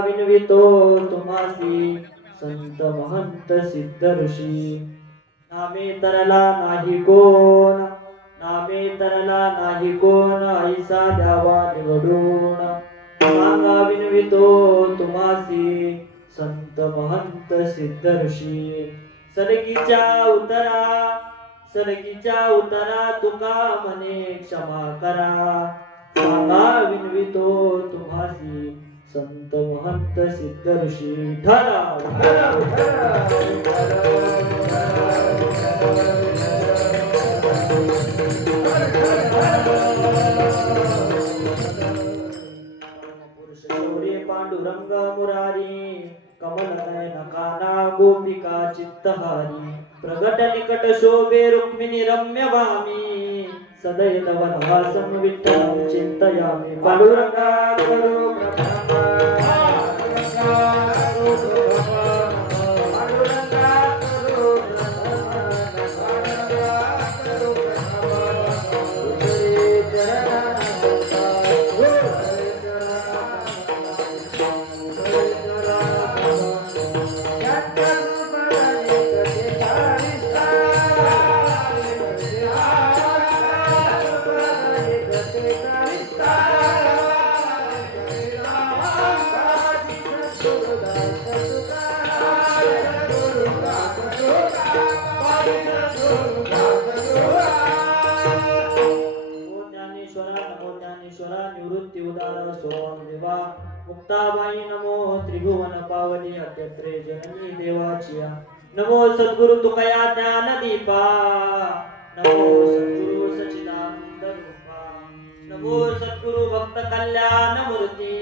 विनवितो तुम्हासी संत महंत सिद्ध ऋषी नामे तरला नाही कोण नामे तरला नाही कोण ऐसा द्यावा निवडून सांगा विनवितो तुम्हासी संत महंत सिद्ध ऋषी सलगीच्या उतरा तुका म्हणे क्षमा करा सांगा विनवितो तुम्हासी संत महंत सिद्ध ऋषी विठ्ठला पांडुरंग मुरारी कमल नयन काना गोपिका चित्तहारी प्रगट निकट शोभे रुक्मिणी रम्य भामी सदैव वनवासं विठ्ठलं चिंतयामि पांडुरंगा करो निवृत्ती उदार सोम देवा मुक्ताबाई नमो त्रिभुवन पावनी अत्यत्रे जननी देवाचिया नमो सद्गुरु तुकया ज्ञान दीपा नमो सद्गुरु सच्चिदानंद रूपा नमो सद्गुरु भक्त कल्याण मूर्ती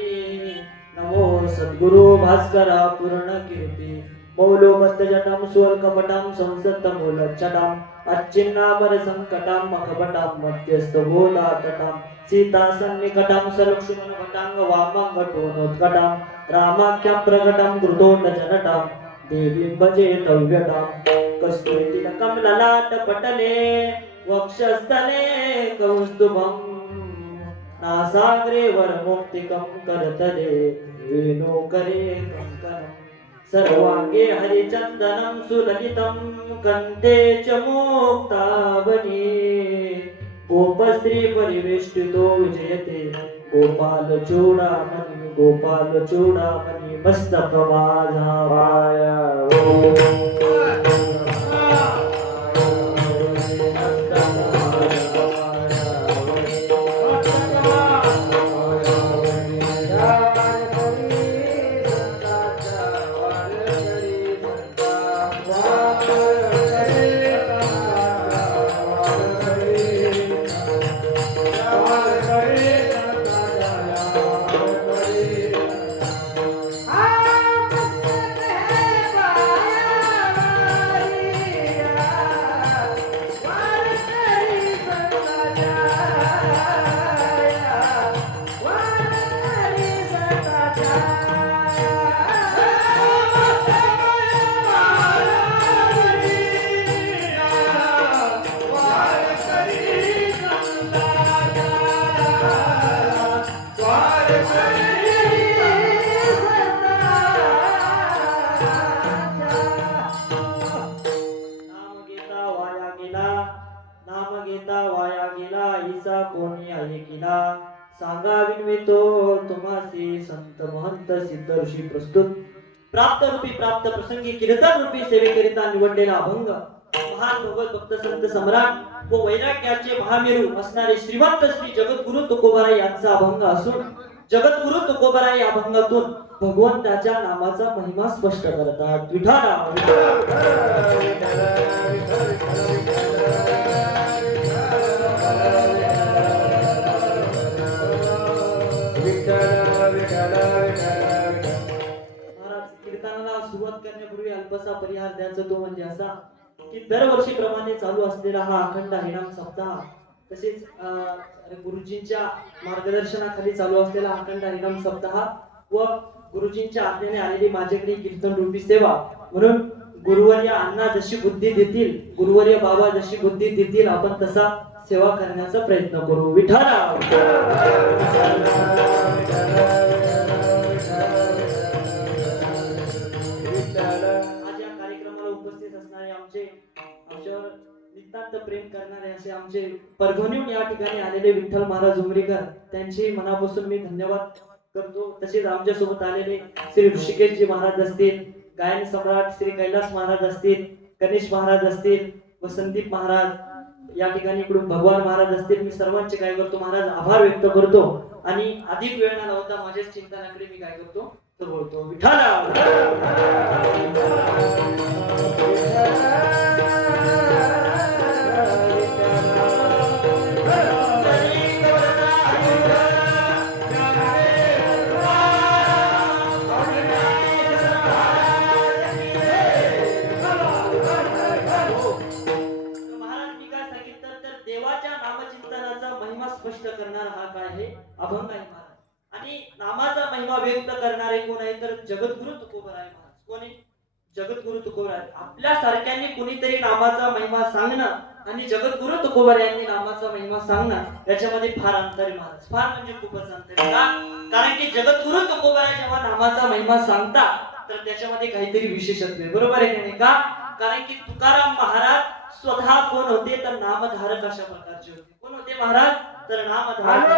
नमो सद्गुरु भास्करा पूर्ण कीर्ती मौलो मध्यजटम सुवर्कपटम संसत्तमूलच्छटम अच्छिन्नापर संकटम मखपटम मध्यस्थ बोधातटम सीता सन्निकटम सलक्ष्मण भटांग वामंगटोनोत्कटम रामाख्यम प्रकटम कृतोंड जनटम देवी भजे तव्यटम कस्तुरी तिलकम ललाट पटले वक्षस्थले कौस्तुभम नासाग्रे वरमुक्तिकं करतले वेणुकरे कंकणम सर्वांगे हरिचंदनं सुललितं कंठे च मुक्तावली गोपस्त्री परिवेष्टितो विजयते गोपाल चूडामणि मस्तक माझा पाया सांगा विनवितो तुम्हासी संत महंत सिद्ध ऋषी प्रस्तुत प्राप्त रूपी प्राप्त प्रसंगी कीर्तन रूपी सेवेकरिता निवडलेला अभंग महान भगवत भक्त संत सम्राट व वैराग्याचे महामेरू असणारे श्रीमंत श्री जगद्गुरु तुकोबाराय यांचा अभंग असून जगद्गुरु तुकोबाराय या अभंगातून भगवंताच्या नामाचा महिमा स्पष्ट करतात विठ्ठला सुरुवात करण्यापूर्वी अल्पसा परिहार द्यायचा तो म्हणजे असा की दरवर्षी प्रमाणे चालू असलेला हा अखंड हरिनाम सप्ताह तसेच गुरुजींच्या मार्गदर्शनाखाली चालू असलेला अखंड हरिनाम सप्ताह व गुरुजींच्या आज्ञेने आलेली माझ्याकडे कीर्तन रूपी सेवा म्हणून गुरुवर्य अण्णा जशी बुद्धी देतील गुरुवर्य बाबा जशी बुद्धी देतील आपण तसा सेवा करण्याचा प्रयत्न करू विठ्ठला आमच्यावर नितांत प्रेम करणारे असे आमचे परभणीहून या ठिकाणी आलेले विठ्ठल महाराज उमरीकर त्यांचे मनापासून मी धन्यवाद करतो. तसेच आमच्या सोबत आलेले श्री ऋषिकेशजी महाराज असतील, गायन सम्राट श्री कैलास महाराज असतील, गणेश महाराज असतील व संदीप महाराज या ठिकाणी इकडून भगवान महाराज असतील, मी सर्वांचे काय करतो महाराज आभार व्यक्त करतो. आणि अधिक वेळ न लावता माझ्याच चिंतनाकडे मी काय करतो तर बोलतो. विठ्ठला स्पष्ट करणारा हा काय आहे अभंग आहे महाराज. आणि नामाचा महिमा व्यक्त करणारे कोण आहे तर जगद्गुरु तुकोबराय महाराज. कोण आहे? जगद्गुरु तुकोबराय. आपल्या सारख्यांनी कुणीतरी नामाचा महिमा सांगणं आणि जगद्गुरु तुकोबराय यांनी नामाचा महिमा सांगणं याच्यामध्ये फार अंतर आहे महाराज. फार म्हणजे खूपच अंतर आहे. का? कारण की जगद्गुरु तुकोबराय जेव्हा नामाचा महिमा सांगतात तर त्याच्यामध्ये काहीतरी विशेषत्व आहे. बरोबर आहे की नाही? का? कारण की तुकाराम महाराज स्वतः कोण होते तर नामधारक अशा प्रकारचे होते. कोण होते महाराज तर नामधारक.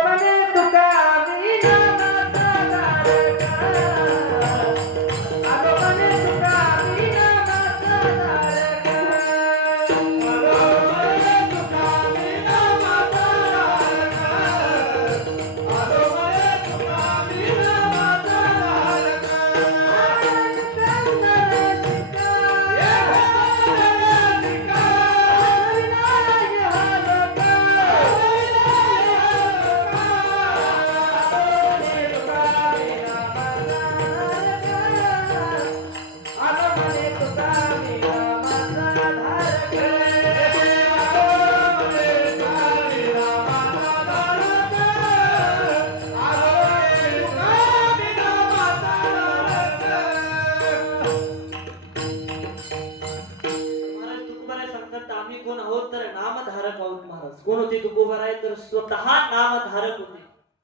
कोण होते तुकोबराय तर स्वतः नामधारक होते.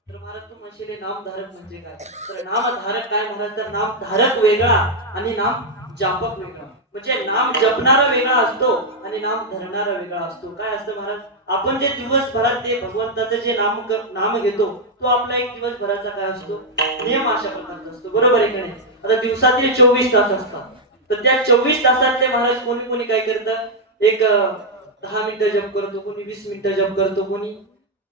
तर महाराज तू म्हणशील नामधारक म्हणजे काय तर नामधारक काय महाराज तर नामधारक वेगळा आणि नाम जापक वेगळा. म्हणजे नाम जपणारा वेगळा असतो आणि नाम धरणारा वेगळा असतो. काय असतं महाराज आपण जे दिवसभरात ते भगवंताचं जे नाम घेतो तो आपला एक दिवसभराचा काय असतो नियम अशा प्रकारचा असतो. बरोबर आहे की नाही? आता दिवसातील 24 तास असतात तर त्या 24 तासातले महाराज कोणी कोणी काय करतात एक 10 मिनिटं जप करतो, कोणी 20 मिनिटं जप करतो, कोणी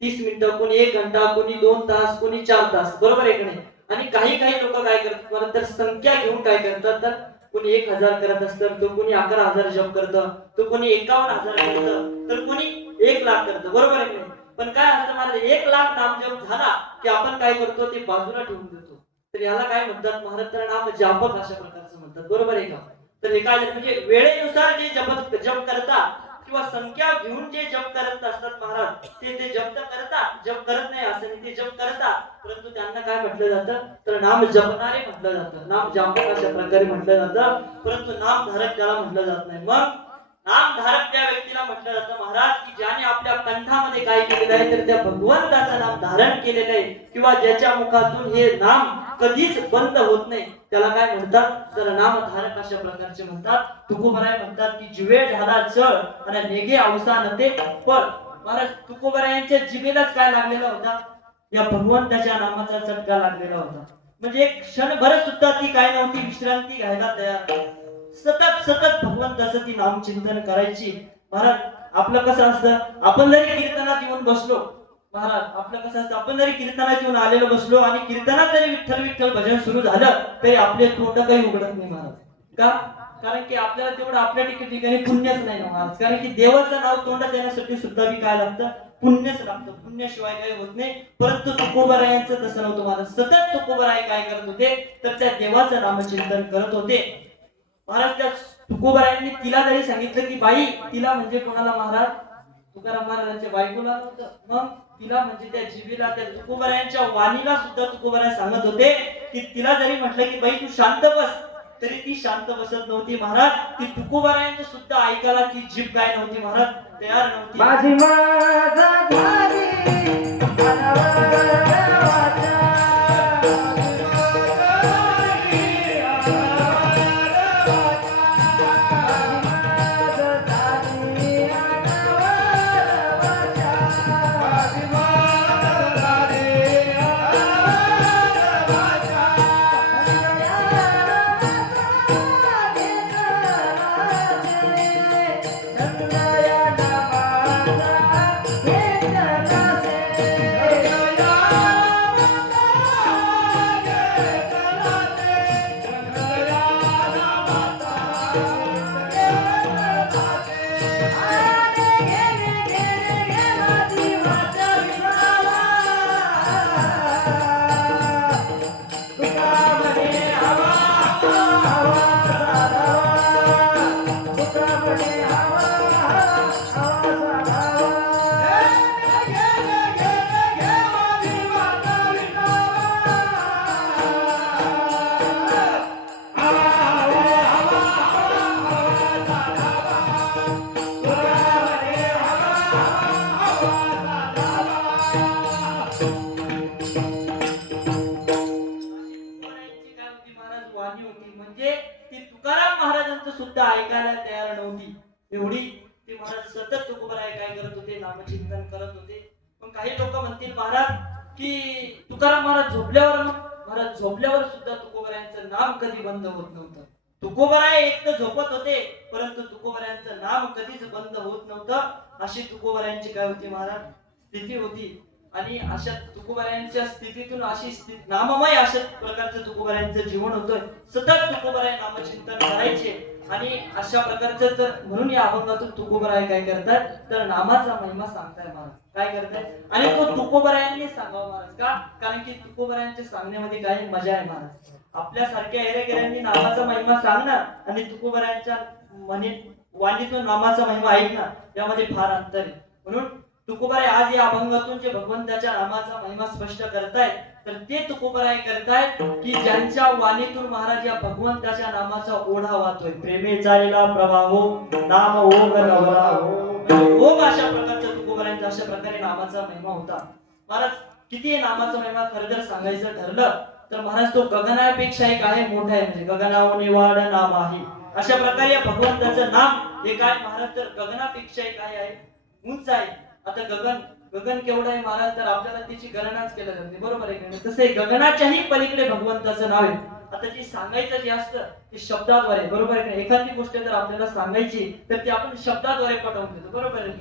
30 मिनिटं, कोणी 1 घंटा, कोणी 2 तास, कोणी 4 तास. बरोबर आहे की नाही? आणि काही लोक काय करतात तर संख्या घेऊन काय करतात तर कोणी 1000 करत असतं, तो कोणी 11,000 जप करतं, तो कोणी 51,000 करतं, तर कोणी 1,00,000 करतं. बरोबर आहे की नाही? पण काय असतं महाराज 1,00,000 नाम जप झाला की आपण काय करतो ते बाजूला ठेवून देतो. तर याला काय म्हणतात महाराज तर नाम जापक अशा प्रकारचं म्हणतात. बरोबर आहे का? तर हे काय म्हणजे वेळेनुसार जे जप करतात किंवा संख्या घेऊन जे जप करत असतात महाराज ते जप करतात, जप करत नाही असं नाही, ते जप करतात परंतु त्यांना काय म्हटलं जातं तर नाम जपणारे म्हटलं जातं. नाम जापक अशा प्रकारे म्हटलं जातं परंतु नामधारक त्याला म्हटलं जात नाही. मग नामधारक त्या व्यक्तीला म्हटलं जातं महाराज की ज्याने आपल्या कंठामध्ये काय केलेलं आहे तर त्या भगवंताचं नाम धारण केलेलं आहे किंवा ज्याच्या मुखातून हे नाम कधीच बंद होत नाही त्याला काय म्हणतात तर नामधारक अशा प्रकारचे म्हणतात. तुकोबराय म्हणतात की जिवे झाला चळ आणि नेगे अवसान ते फळ. महाराज तुकोबरायांच्या जिभेलाच काय लागलेला होता या भगवंताच्या नामाचा चटका लागलेला होता. म्हणजे एक क्षणभर सुद्धा ती काय नव्हती विश्रांती घ्यायला तयार. सतत भगवंताचं ती नामचिंतन करायची. महाराज आपलं कसं असतं आपण जरी कीर्तनात येऊन बसलो महाराज आपलं कसं असतं आपण जरी कीर्तनात येऊन आलेलो बसलो आणि कीर्तनात जरी विठ्ठल विठ्ठल भजन सुरू झालं तरी आपले तोंड काही उघडत नाही महाराज. का? कारण की आपल्याला तेवढं आपल्या ठिकाणी पुण्यच नाही महाराज. कारण की देवाचं नाव तोंडात येण्यासाठी सुद्धा काय लागतं पुण्यच लागतं. पुण्याशिवाय काही होत नाही. परंतु तुकोबरायांचं तसं नव्हतं महाराज. सतत तुकोबराय काय करत होते तर त्या देवाचं नामचिंतन करत होते महाराज. त्या तुकोबरायांनी तिला जरी सांगितलं की बाई तिला म्हणजे कोणाला महाराज तुकाराम महाराजांच्या बायकोला नव्हतं मग तिला म्हणजे त्या जीवीला त्या तुकोबरायांच्या वाणीला सुद्धा तुकोबराय सांगत होते की तिला जरी म्हटलं की बाई तू शांत बस तरी ती शांत बसत नव्हती महाराज. ती तुकोबरायांचं सुद्धा ऐकायला ती जीभ काय नव्हती महाराज तयार नव्हती. माझी माझा धारी ऐकायला तयार नव्हती. एवढी ते महाराज सतत तुकोबराय काय करत होते, नामचिंतन करत होते. पण काही लोक म्हणतील महाराज की तुकाराम महाराज झोपल्यावर सुद्धा तुकोबरायांचं नाम कधी बंद होत नव्हतं. तुकोबराय एक तर झोपत होते, परंतु तुकोबरायांचं नाम कधीच बंद होत नव्हतं. अशी तुकोबरायांची काय होती महाराज स्थिती होती. आणि अशा तुकोबरायांच्या स्थितीतून अशी नाममय अशा प्रकारचं तुकोबरायांचं जीवन होतं. सतत तुकोबराय नामचिंतन करायचे आणि अशा प्रकारचं तर म्हणून या अभंगातून तुकोबराय काय करतात तर नामाचा महिमा सांगताय महाराज. काय करताय आणि तो तुकोबरायांनी सांगावं महाराज. का? कारण की तुकोबरायांच्या सांगण्यामध्ये काय मजा आहे महाराज. आपल्यासारख्या एरेकऱ्यांनी नामाचा महिमा सांगणं आणि तुकोबरायांच्या वाणीतून नामाचा महिमा ऐकणं यामध्ये फार अंतर आहे. म्हणून तुकोबराय आज या अभंगातून जे भगवंताच्या नामाचा महिमा स्पष्ट करतायत तर ते तुकोबराय करतायत की ज्यांच्या वाणीतून महाराज या भगवंताच्या नामाचा ओढा वाहतोय. प्रेमे चालेला प्रवाहो नाम ओघ नवराहो. ओघ अशा प्रकारचा तुकोबरायांचा अशा प्रकारे नामाचा महिमा होता महाराज. किती नामाचा महिमा खरं जर सांगायचं ठरलं तर महाराज तो गगनापेक्षाही काय मोठा आहे. म्हणजे गगनावर निवाड नाम आहे अशा प्रकारे या भगवंताचं नाम हे काय महाराज तर गगनापेक्षाही काय आहे उंच आहे. आता गगन केवढं आहे महाराज तर आपल्याला त्याची गणनाच केलं जाते. बरोबर आहे. तसे गगनाच्याही पलीकडे भगवंताचं नाव आहे. आता जे सांगायचं जे असतं ते शब्दाद्वारे. बरोबर आहे. एखादी गोष्ट जर आपल्याला सांगायची तर ती आपण शब्दाद्वारे पटवून देतो. बरोबर आहे.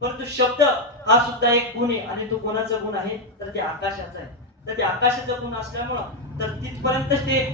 परंतु शब्द हा सुद्धा एक गुण आहे आणि तो कोणाचा गुण आहे तर ते आकाशाचा आहे. तर ते आकाशाचा गुण असल्यामुळं तर तिथपर्यंत ते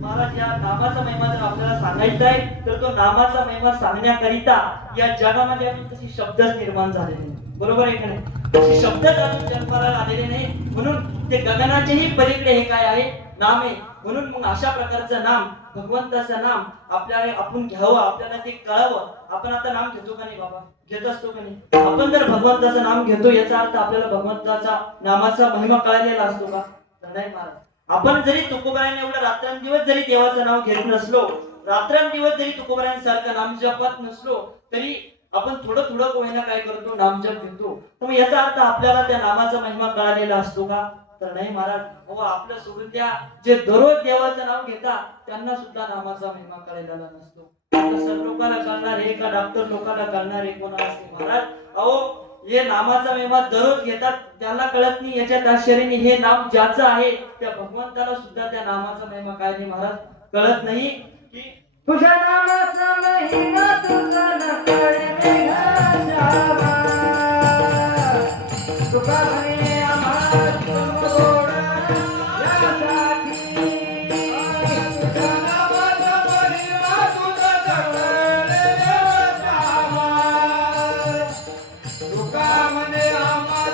महाराज या नामाचा महिमा जर आपल्याला सांगायचा आहे तर तो नामाचा महिमा सांगण्याकरिता या जगामध्ये अजून तशी शब्दच निर्माण झालेले नाही. बरोबर आहे का नाही. तशी शब्दच अजून जन्माला आलेले नाही. म्हणून ते गगनाचेही पलीकडे हे काय आहे नाम आहे. म्हणून मग अशा प्रकारचं नाम भगवंताचं नाम आपल्याला आपण घ्यावं, आपल्याला ते कळावं. आपण आता नाम घेतो का नाही बाबा, घेत असतो का नाही. आपण जर भगवंताचं नाम घेतो याचा अर्थ आपल्याला भगवंताचा नामाचा महिमा कळलेला असतो का तर नाही महाराज. आपण जरी तुकोबरायाने एवढं रात्रंदिवस जरी देवाचं नाव घेत नसलो, रात्रंदिवस जरी तुकोबरायांसारखं नाम जपत नसलो तरी आपण थोडं थोडं कोणाला काय करतो नामजप घेतो. तर मग याचा अर्थ आपल्याला त्या नामाचा महिमा कळालेला असतो का तर नाही महाराज. हो आपलं सोडून द्या जे दररोज देवाचं नाव घेतात त्यांना सुद्धा नामाचा महिमा कळलेला नसतो. सर लोकांना कळणार आहे का डॉक्टर लोकांना कळणार आहे कोणाला असते महाराज. अहो हे नामाचा महिमा दररोज घेतात त्यांना कळत नाही. याच्यात आश्चर्याने हे नाम ज्याचं आहे त्या भगवंताला सुद्धा त्या नामाचा महिमा काय नाही महाराज कळत नाही. की तुझ्या नामाचा महिमा तुझा न कळणे घासावा. तुका म्हणे आम्हा गोड यासाठी. तुझ्या नामाचा महिमा तुझा न कळणे घासावा. तुका म्हणे आम्हा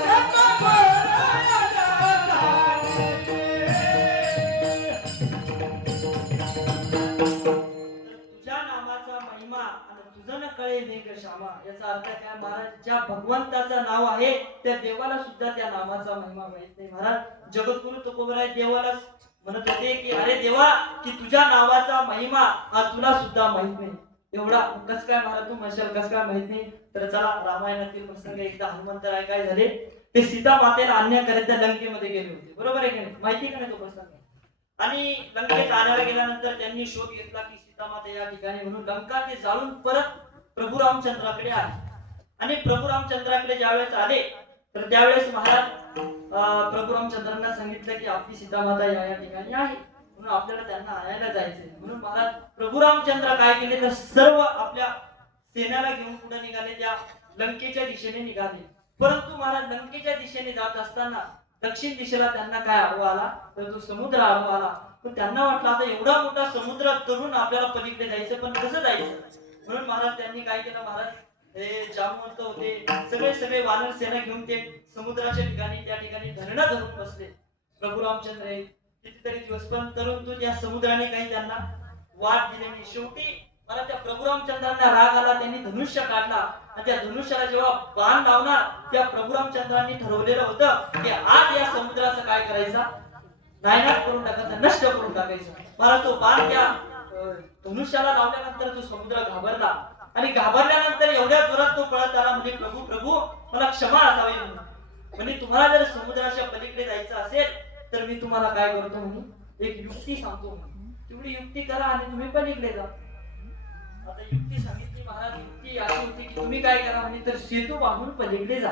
श्यामा. याचा अर्थ काय महाराज ज्या भगवंताचं नाव आहे त्या देवाला सुद्धा त्या नामाचा महिमा माहित नाही महाराज. जगद्गुरु तुकोबराय देवाला म्हणत होते की अरे देवा की तुझ्या नावाचा महिमा हा तुला सुद्धा माहित नाही. एवढा कस काय महाराज तू म्हणशाल कस काय माहित नाही. तर चला रामायणातील प्रसंग एकदा हनुमंतराय काय झाले ते सीता मातेला आणण्याकरिता लंकेमध्ये गेले होते. बरोबर आहे की नाही. माहिती का नाही तो प्रसंग. आणि लंकेत आणायला गेल्यानंतर त्यांनी शोध घेतला की सीता माता या ठिकाणी म्हणून लंका ते जाळून परत प्रभू रामचंद्राकडे आले. आणि प्रभू रामचंद्राकडे ज्यावेळेस आले तर त्यावेळेस महाराज प्रभू रामचंद्रांना सांगितलं की आपली सीता माता या ठिकाणी आहे म्हणून आपल्याला त्यांना आणायला जायचंय. म्हणून महाराज प्रभू रामचंद्र काय केले तर सर्व आपल्या सेनेला घेऊन पुढे निघाले. त्या लंकेच्या दिशेने निघाले. परंतु महाराज लंकेच्या दिशेने जात असताना दक्षिण दिशेला त्यांना काय आडवा आला तर तो समुद्र आडवा आला. पण त्यांना वाटलं आता एवढा मोठा समुद्र तरुण आपल्याला पलीकडे जायचं पण कसं जायचं. म्हणून महाराज त्यांनी काय केलं महाराज हे जामवंत होते सगळे वानर सेना घेऊन ते समुद्राच्या ठिकाणी त्या ठिकाणी धरणं धरून बसले. प्रभू रामचंद्र हे कितीतरी दिवस पण परंतु त्या समुद्राने काही त्यांना वाट दिली नाही. शेवटी मला त्या प्रभू रामचंद्रांना राग आला. त्यांनी धनुष्य काढला आणि त्या धनुष्याला जेव्हा बाण लावणार त्या प्रभू रामचंद्रांनी ठरवलेलं होतं की आज या समुद्राचं काय करायचा नायनाट करून टाकायचा नष्ट करून टाकायचा. मला तो बाण त्या धनुष्याला लावल्यानंतर तो समुद्र घाबरला आणि घाबरल्यानंतर एवढ्या जोरात तो पळत आला. म्हणजे प्रभू प्रभू मला क्षमा असावी म्हणजे तुम्हाला जर समुद्राच्या पलीकडे जायचं असेल तर मी तुम्हाला काय करतो म्हणून एक युक्ती सांगतो. तेवढी युक्ती करा आणि तुम्ही पलीकडे जा. आता युक्ती सांगितली महाराज. युक्ती अशी होती की तुम्ही काय करा म्हणे, तर सेतू बांधून पलीकडे जा.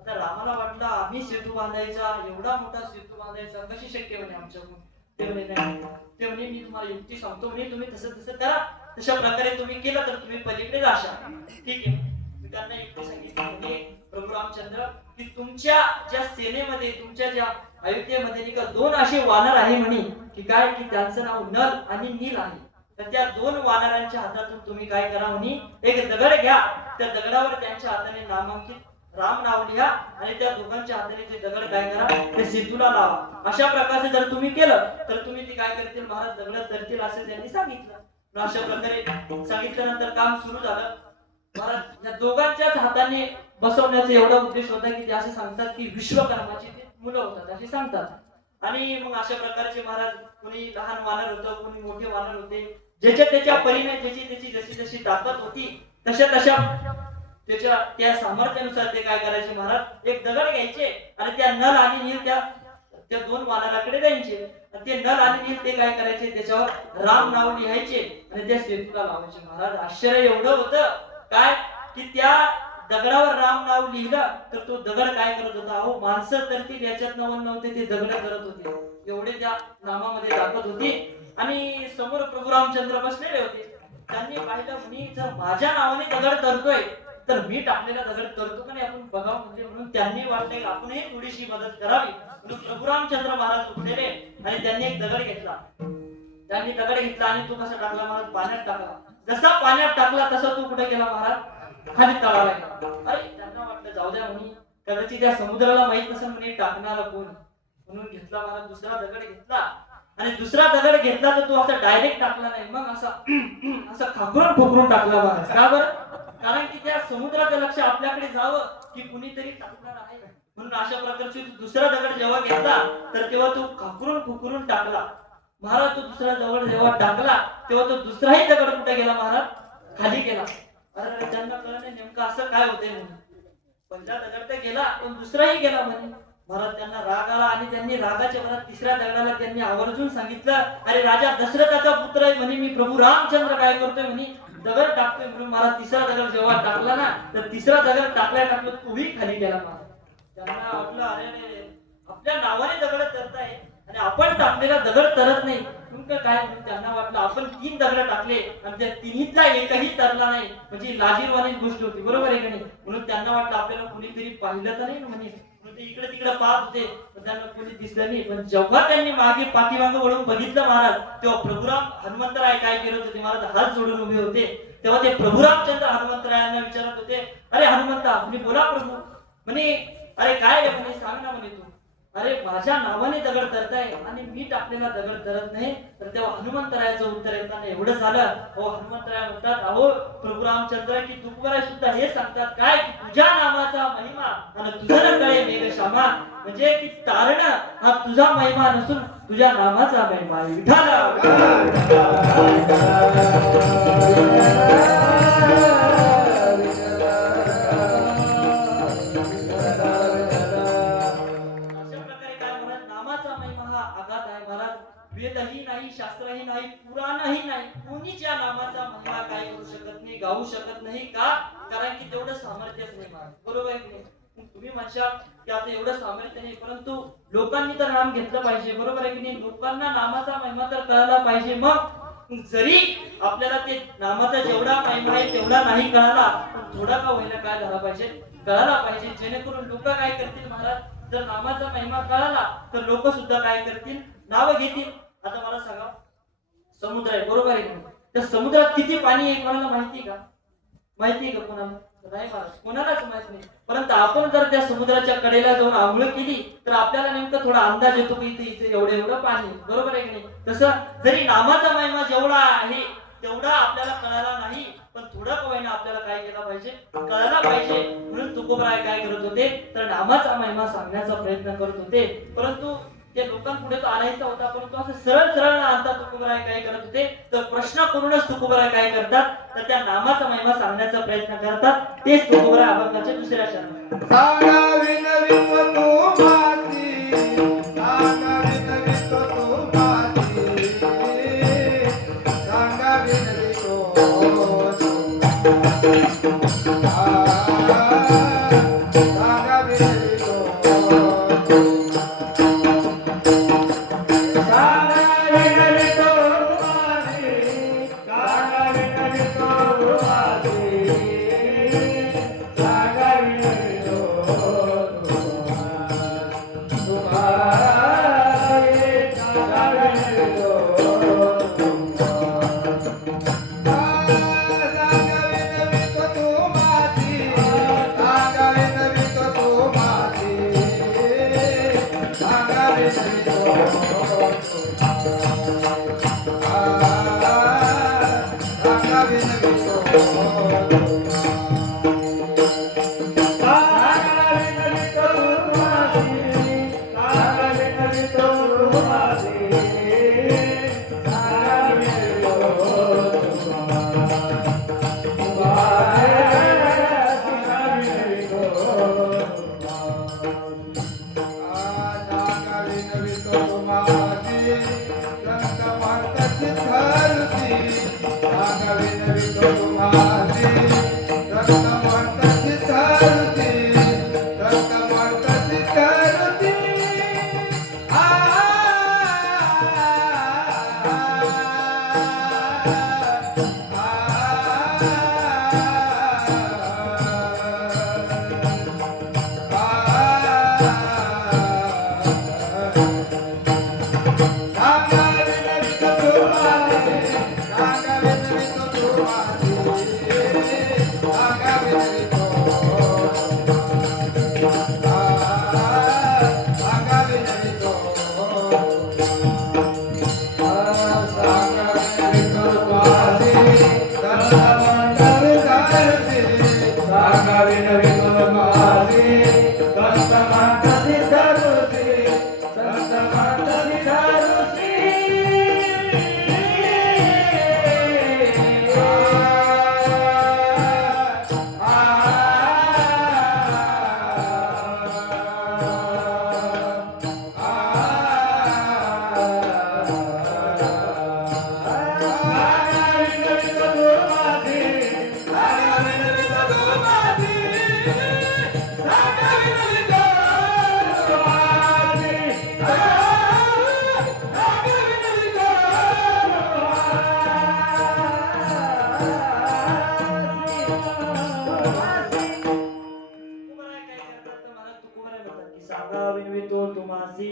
आता रामाला वाटलं आम्ही सेतू बांधायचा, एवढा मोठा सेतू बांधायचा कशी शक्य म्हणे आमच्याकडून. ते म्हणे नाही, ते म्हणे मी तुम्हाला युक्ती सांगतो म्हणे, तुम्ही तसं तसं करा, तशा प्रकारे तुम्ही केलं तर तुम्ही पलीकडे जाशाल. ठीक आहे. मी त्यांना युक्ती सांगितली म्हणे प्रभू रामचंद्र की तुमच्या ज्या सेनेमध्ये, तुमच्या ज्या अयोध्येमध्ये नाही का दोन असे वानर आहे म्हणे की काय की त्यांचं नाव नल आणि नील आहे. तर त्या दोन वानरांच्या हातातून तुम्ही काय करा म्हणे, एक दगड घ्या, त्या दगडावर त्यांच्या हाताने नामांकित राम नाव लिहा आणि त्या दोघांच्या हाताने ते दगड काय करा, ते सेतूला लावा. अशा प्रकारे जर तुम्ही केलं तर तुम्ही ते काय करतील महाराज, दगड तरतील असे त्यांनी सांगितलं. अशा प्रकारे सांगितल्यानंतर काम सुरू झालं. महाराज या दोघांच्याच हाताने बसवण्याचा एवढा उद्देश होता की ते असे सांगतात की विश्वकर्माची ते मुलं होतात असे सांगतात. आणि मग अशा प्रकारचे महाराज, कोणी लहान वानर होतं, कोणी मोठे वानर होते, ज्याच्या त्याच्या परीने ज्याची त्याची जशी जशी ताकद होती तशा तशा त्याच्या त्या सामर्थ्यानुसार ते काय करायचे महाराज, एक दगड घ्यायचे आणि त्या नल आणि नील त्या दोन वानराकडे द्यायचे. ते नल आणि नील ते काय करायचे, त्याच्यावर राम नाव लिहायचे आणि त्या सेतूला लावायचे. महाराज आश्चर्य एवढं होतं काय की त्या दगडावर राम नाव लिहिलं तर तो दगड काय करत होता, अहो माणसं तरतील याच्यात नवल नव्हते, ते दगड करत होते. एवढे त्या नामामध्ये ताकद होती. आणि समोर प्रभू रामचंद्र बसलेले होते. त्यांनी पाहिलं म्हणे जर माझ्या नावाने दगड तरतोय तर मी टाकलेला दगड तरतो का नाही, आपण बघावं म्हणजे. म्हणून त्यांनी वाटले की आपणही थोडीशी मदत करावी. म्हणून प्रभू रामचंद्र महाराज उठलेले आणि त्यांनी एक दगड घेतला. त्यांनी दगड घेतला आणि तो कसा टाकला महाराज, पाण्यात टाकला. जसा पाण्यात टाकला तसा तो कुठे गेला महाराज, खाली तळाला गेला. अरे त्यांना वाटलं जाऊ द्या म्हणे, कदाचित त्या समुद्राला माहित नसेल म्हणे टाकणारा कोण. म्हणून घेतला महाराज, दुसरा दगड घेतला आणि दुसरा दगड घेतला तर तो असा डायरेक्ट टाकला नाही, मग असा असा खाकरून फुकरून टाकला महाराज. का बरं, कारण की त्या समुद्राचं लक्ष आपल्याकडे जावं की कुणीतरी टाकणार आहे. म्हणून अशा प्रकारची दुसरा दगड जेव्हा घेतला तर तेव्हा तो खाकरून फुकरून टाकला. महाराज तो दुसरा दगड जेव्हा टाकला तेव्हा तो दुसराही दगड कुठे गेला महाराज, खाली गेला. अरे त्यांना कळलं नाही नेमकं असं काय होतंय म्हणून. पहिला दगड तर गेला पण दुसराही गेला म्हणे. महाराज त्यांना राग आला आणि त्यांनी रागाच्या भरात तिसऱ्या दगडाला त्यांनी आवर्जून सांगितलं, अरे राजा दशरथाचा पुत्र आहे म्हणे, मी प्रभू रामचंद्र काय करतोय म्हणे, दगड टाकतोय. म्हणून मला तिसरा दगड जेव्हा टाकला ना तर तिसरा दगड टाकल्या तोही खाली गेला. महाराज त्यांना वाटलं अरे आपल्या नावाने दगड तरताय आणि आपण टाकलेला दगड तरत नाही, तुमचं काय. म्हणून त्यांना वाटलं आपण 3 दगड टाकले आणि त्या तिन्हीतला एकही तरला नाही, म्हणजे लाजीरवाणी गोष्ट होती, बरोबर आहे की नाही. म्हणून त्यांना वाटलं आपल्याला कुणीतरी पाहिलं तर नाही म्हणे. म्हणून ते इकडे तिकडे पाहत होते पण त्यांना कोणी दिसलं नाही. पण जेव्हा त्यांनी मागे पाठीमागे वळून बघितलं महाराज तेव्हा प्रभुराम हनुमंतराय काय करत होते महाराज, हात जोडून उभे होते. तेव्हा ते प्रभुरामचंद्र हनुमंतरायांना विचारत होते, अरे हनुमंता म्हणे बोला प्रभू. म्हणे अरे काय रे म्हणे, सांग ना म्हणे तू. अरे माझ्या नावाने दगड तरताय आणि मी टाकलेला दगड तरत नाही. तर तेव्हा हनुमंतरायाचं उत्तर येताना एवढं झालं. हो हनुमंतराय म्हणतात, अहो प्रभू रामचंद्र की तुकबराय सुद्धा हे सांगतात काय की तुझ्या नामाचा महिमा आणि तुझं कळे मेघश्यामा, म्हणजे की तारण हा तुझा महिमा नसून तुझ्या नामाचा महिमा आहे. विठाला वेदही नाही, शास्त्रही नाही, पुराणही नाही, कोणीच या नामाचा महिमा काय करू शकत नाही, गाऊ शकत नाही. का, कारण की तेवढं सामर्थ्यच नाही महाराज, बरोबर आहे की नाही. तुम्ही म्हणशाल की आता एवढं सामर्थ्य नाही, परंतु लोकांनी तर नाम घेतलं पाहिजे, बरोबर आहे की नाही. लोकांना नामाचा महिमा तर कळायला पाहिजे. मग जरी आपल्याला ते नामाचा जेवढा महिमा आहे तेवढा नाही कळाला पण थोडा का होईना काय झाला पाहिजे, कळाला पाहिजे. जेणेकरून लोक काय करतील महाराज, जर नामाचा महिमा कळाला तर लोक सुद्धा काय करतील, नाव घेतील. आता मला सांगा, समुद्र आहे, बरोबर आहे की. त्या समुद्रात किती पाणी आहे कोणाला माहिती का, माहिती का कोणाला, नाही महाराज कोणालाच माहित नाही. परंतु आपण जर त्या समुद्राच्या कडेला जाऊन आंघोळ केली तर आपल्याला नेमकं थोडा अंदाज येतो की इथे एवढं एवढं पाणी, बरोबर आहे की नाही. तसं जरी नामाचा महिमा जेवढा आहे तेवढा आपल्याला कळाला नाही पण थोडा का होईना आपल्याला काय केला पाहिजे, कळायला पाहिजे. म्हणून तुकोबराय काय करत होते तर नामाचा महिमा सांगण्याचा प्रयत्न करत होते. परंतु त्या लोकांपुढे तो आणायचा होता, परंतु असं सरळ सरळ ना आणता तुकोबराय काय करत होते तर प्रश्न करूनच तुकोबराय काय करतात तर त्या नामाचा महिमा सांगण्याचा प्रयत्न करतात. तेच तुकोबराय अभंगाच्या दुसऱ्या शरणात सांगावी नवीन तू माझी, सांगावी नवीन तू माझी, सांगावी नवीन तू सांगा विनवितो तुम्हासी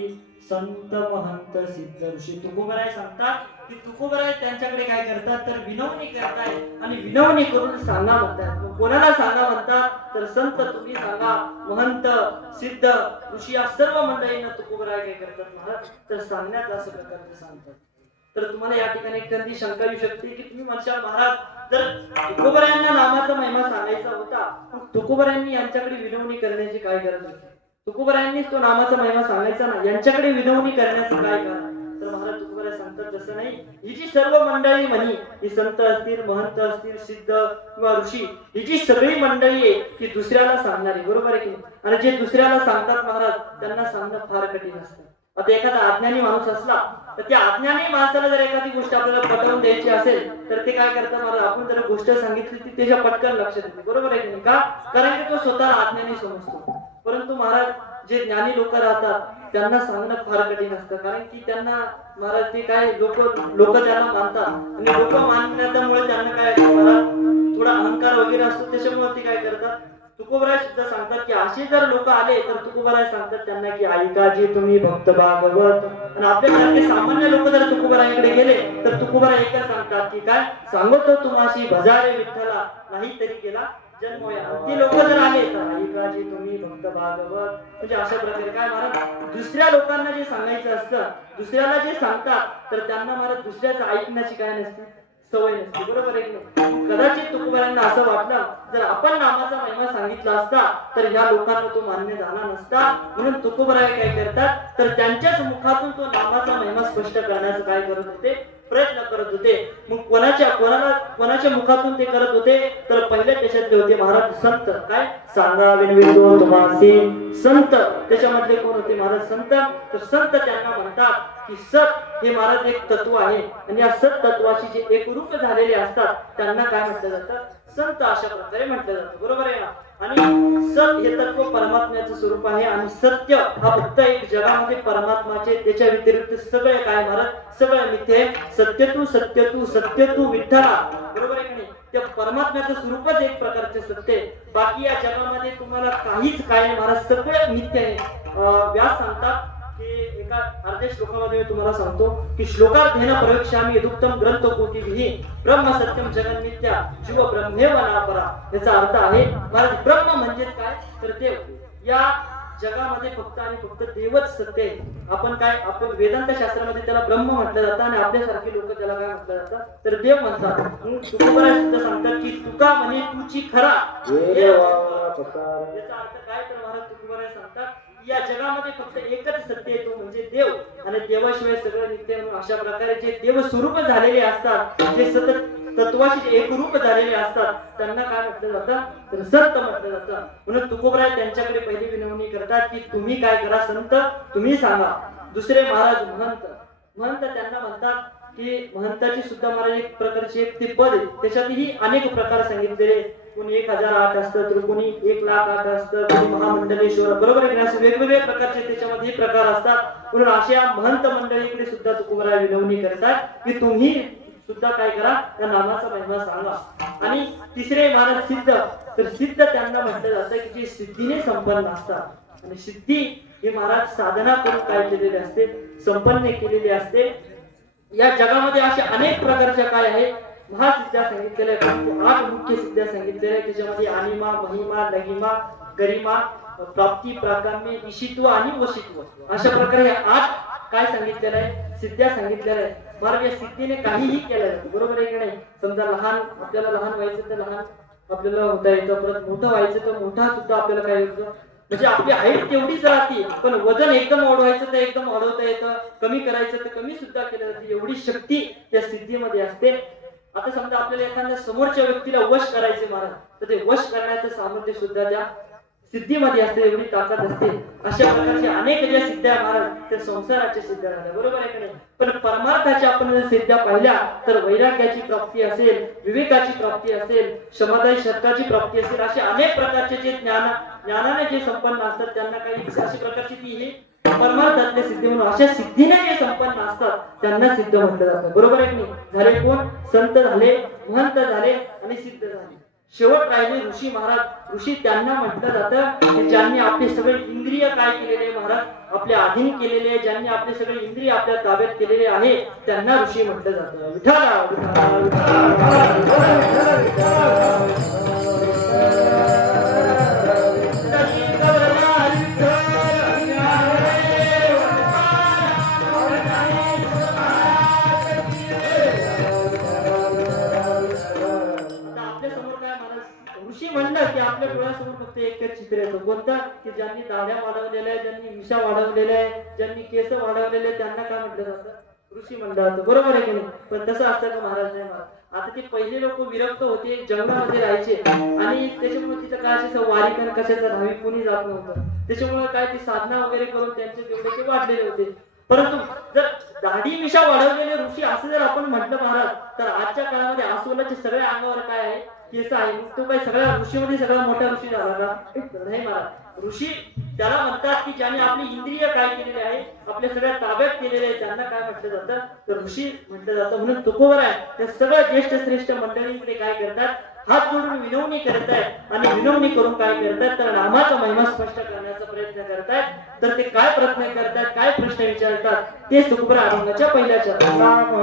संत महंत सिद्ध ऋषी. तुकोबराय सांगतात की तुकोबराय त्यांच्याकडे काय करतात तर विनवणी करताय आणि विनवणी करून सांगा म्हणतात. कोणाला सांगा म्हणतात तर संत तुम्ही सांगा, महंत सिद्ध ऋषी या सर्व मंडळींना तुकोबराय काय करतात महाराज तर सांगण्याचा असं प्रकारचे सांगतात. तर तुम्हाला या ठिकाणी एखादी शंका येऊ शकते की तुम्ही म्हणशाल महाराज जर तुकोबरायांना नामाचा महिमा सांगायचा होता मग तुकोबरायांनी यांच्याकडे विनवणी करण्याची काय गरज होती. तुकोबरायांनीच तो नामाचा महिमा सांगायचा ना, यांच्याकडे विनवणी करण्याचं काय कारण. तर महाराज तुकोबराय सांगतात तसं नाही. ही जी सर्व मंडळी म्हणी ही संत असतील, महंत असतील, सिद्ध किंवा ऋषी ही जी सगळी मंडळी आहे ती दुसऱ्याला सांगणारी, बरोबर आहे की. आणि जे दुसऱ्याला सांगतात महाराज त्यांना सांगणं फार कठीण असतं. आता एखादा अज्ञानी माणूस असला तर त्या अज्ञानी माणसाला जर एखादी गोष्ट आपल्याला पटवून द्यायची असेल तर ते काय करतात महाराज, आपण जर गोष्ट सांगितली ती त्याच्या पटकन लक्षात येते, बरोबर आहे की नाही. का कारण की तो स्वतः अज्ञानी समजतो. परंतु महाराज जे ज्ञानी लोक राहतात त्यांना सांगणं फार कठीण असतं. कारण की त्यांना महाराज ते काय लोक त्यांना मानतात आणि लोक मानण्यामुळे त्यांना काय महाराज थोडा अहंकार वगैरे असतो. त्याच्यामुळे ते काय करतात तुकोबराय सुद्धा सांगतात की असे जर लोक आले तर तुकोबराय सांगतात त्यांना की ऐकाजी तुम्ही भक्त भागवत. आणि आपल्यासारखे सामान्य लोक जर तुकोबरायाकडे गेले तर तुकोबराय एकच सांगतात की काय सांगतो तुम्हाशी भजारे विठ्ठला नाही तरी केला जन्म. ती लोक जर आले तर ऐकाजी तुम्ही भक्त भागवत. म्हणजे अशा प्रकारे काय महाराज दुसऱ्या लोकांना जे सांगायचं असतं, दुसऱ्याला जे सांगतात तर त्यांना महाराज दुसऱ्याचं ऐकण्याची काय नसते सवय नसते, बरोबर आहे की. कदाचित तुकोबरायांना असं वाटलं जर आपण नामाचा महिमा सांगितला असता तर ह्या लोकांना तो मान्य झाला नसता. म्हणून तुकोबराय काय करतात तर त्यांच्याच मुखातून तो नामाचा महिमा स्पष्ट करण्याचं काय करत होते प्रयत्न करत होते. मग कोणाच्या मुखातून ते करत होते तर पहिले त्याच्यातले होते महाराज संत. काय सांगा विनवितो तुम्हासी संत, त्याच्यामधले कोण होते महाराज संत. तर संत त्यांना म्हणतात की सत हे महाराज एक तत्व आहे आणि या सत तत्वाशी जे एकरूप झालेले असतात त्यांना काय म्हटलं जातं संत अशा प्रकारे म्हटलं जातं. बरोबर आहे ना? आणि सत हे तत्व परमात्म्याचं स्वरूप आहे आणि सत्य हा फक्त एक जगामध्ये परमात्माचे, त्याच्या व्यतिरिक्त सगळे काय महाराज, सगळं मिथ्या आहे. सत्य तू विठ्ठला. बरोबर आहे की नाही? त्या परमात्म्याचं स्वरूपच एक प्रकारचे सत्य आहे. बाकी या जगामध्ये तुम्हाला काहीच काय नाही महाराज, सगळं मिथ्या आहे. व्यास सांगतात की एका अर्ध्या श्लोकामध्ये मी तुम्हाला सांगतो की श्लोकार्थेन प्रयोक्ष्यामि यदुक्तम ग्रंथ कोटिभिः ब्रह्म सत्यम जगन मिथ्या जीव ब्रह्मेव नापरा. याचा अर्थ आहे महाराज, ब्रह्म म्हणजे काय तर देव. या जगामध्ये फक्त आणि फक्त देवच सत्य आहे. आपण वेदांत शास्त्रामध्ये त्याला ब्रह्म म्हटलं जातं आणि आपल्यासारखे लोक त्याला काय म्हटलं जातं तर देव म्हणतात. तुकोबराय सुद्धा सांगतात की तुका म्हणे तुची खरा. याचा अर्थ काय तर महाराज तुकोबराय सांगतात या जगामध्ये फक्त एकच सत्य आहे, तो म्हणजे देव. आणि देवाशिवाय सगळं नित्य. अशा प्रकारे जे देव स्वरूप झालेले असतात, जे सतत तत्वाशी एकरूप झालेले असतात, त्यांना काय म्हटलं जातं तर संत म्हटलं जातं. म्हणून तुकोबराय त्यांच्याकडे पहिली विनवणी करतात की तुम्ही काय करा संत, तुम्ही सांगा. दुसरे महाराज महंत त्यांना म्हणतात की महंताची सुद्धा महाराज एक प्रकारची एक ते पद आहे. त्याच्यातही अनेक प्रकार सांगितलेले. कोणी 1008 असतं, तर कोणी 1,08 असतं, कोणी महामंडलेश्वर. बरोबर आहे. असे वेगवेगळे प्रकारचे त्याच्यामध्ये प्रकार असतात. म्हणून अशा महंत मंडळीकडे सुद्धा तुकोबराय विनवणी करतात की तुम्ही सुद्धा काय करा, त्या नामाचा महिमा सांगा. आणि तिसरे महाराज सिद्ध त्यांना म्हटलं जातं की जे सिद्धीने संपन्न असतात. आणि सिद्धी हे महाराज साधना करून काय केलेले असते, संपन्न केलेले असते. या जगामध्ये अशा अनेक प्रकारच्या काय आहे महासिद्ध्या सांगितलेल्या, 8 मुख्य सिद्ध्या सांगितलेल्या. त्याच्यामध्ये अनिमा, महिमा, लघिमा, गरिमा, प्राप्ती, प्राकाम्य, ईशित्व आणि वशित्व अशा प्रकारे 8 काय सांगितलेलं आहे सिद्ध्या सांगितलेल्या आहे. महाराज या सिद्धीने काहीही केलं जातं. बरोबर आहे की नाही? समजा आपल्याला लहान व्हायचं तर लहान आपल्याला होता येतं, परत मोठं व्हायचं तर मोठा सुद्धा आपल्याला काय होतं. म्हणजे आपली हाईट तेवढीच राहते, पण वजन एकदम वाढवायचं तर एकदम वाढवता येतं, कमी करायचं तर कमी सुद्धा केलं जाते. एवढी शक्ती त्या सिद्धीमध्ये असते. आता समजा आपल्याला एखाद्या समोरच्या व्यक्तीला वश करायचे महाराज, तर ते वश करण्याचं सामर्थ्य सुद्धा त्या सिद्धीमध्ये असते. एवढी ताकद असते. अशा प्रकारचे अनेक ज्या सिद्ध्या महाराज त्या संसाराच्या सिद्ध्या झाल्या. बरोबर आहे की नाही? पण परमार्थाच्या आपण जर सिद्ध्या पाहिल्या तर वैराग्याची प्राप्ती असेल, विवेकाची प्राप्ती असेल, समाधानी शतकाची प्राप्ती असेल, असे अनेक प्रकारचे जे ज्ञानाने जे संपन्न असतात त्यांना काही अशा प्रकारची ती ही परमार्थातले सिद्धी. म्हणून अशा सिद्धीने जे संपन्न असतात त्यांना सिद्ध म्हटलं जातं. बरोबर आहे की नाही? झाले कोण? संत झाले, महंत झाले आणि सिद्ध झाले. शेवट राहिले ऋषी महाराज. ऋषी त्यांना म्हटलं जातं की ज्यांनी आपले सगळे इंद्रिय काय केलेले महाराज, आपल्या अधीन केलेले, ज्यांनी आपले सगळे इंद्रिय आपल्या ताब्यात केलेले आहे त्यांना ऋषी म्हटलं जातं. विठ्ठला विठ्ठला म्हणलं की आपल्या डोळ्यासमोर फक्त एकच चित्र येतं. कोणतं? की ज्यांनी दाढ्या वाढवलेल्या आहे, ज्यांनी मिशा वाढवलेल्या आहे, ज्यांनी केस वाढवलेले आहे, त्यांना काय म्हटलं जातं? ऋषी म्हणलं जातं. बरोबर आहे की नाही? पण तसं असतं का महाराज? नाही महाराज. आता ते पहिले लोक विरक्त होते, जंगलामध्ये राहायचे आणि त्याच्यामुळे तिथं काय असायचं, वारी कशाचा धावी कोणी जात नव्हतं. त्याच्यामुळे काय ती साधना वगैरे करून त्यांचे तेवढे ते वाढलेले होते. परंतु जर दाढी मिशा वाढवलेले ऋषी असं जर आपण म्हटलं महाराज, तर आजच्या काळामध्ये अस्वलाच्या सगळ्या अंगावर काय आहे? केस आहे. तो काही सगळ्या ऋषीमध्ये सगळा मोठा ऋषी झाला का? नाही महाराज. ऋषी त्याला म्हणतात की ज्याने आपली इंद्रिय काय केलेले आहे, आपल्या सगळ्या ताब्यात केलेले आहे, त्यांना काय म्हटलं जातं तर ऋषी म्हटलं जातं. म्हणून तुकोबराय त्या सगळ्या ज्येष्ठ श्रेष्ठ मंडळींकडे काय करतात, हात जोडून विनवणी करतायत. आणि विनवणी करून काय करतायत तर नामाचा महिमा स्पष्ट करण्याचा प्रयत्न करतायत. तर ते काय प्रश्न करतात, काय प्रश्न विचारतात ते तुकोबराय अभंगाच्या पहिल्याच्या नाम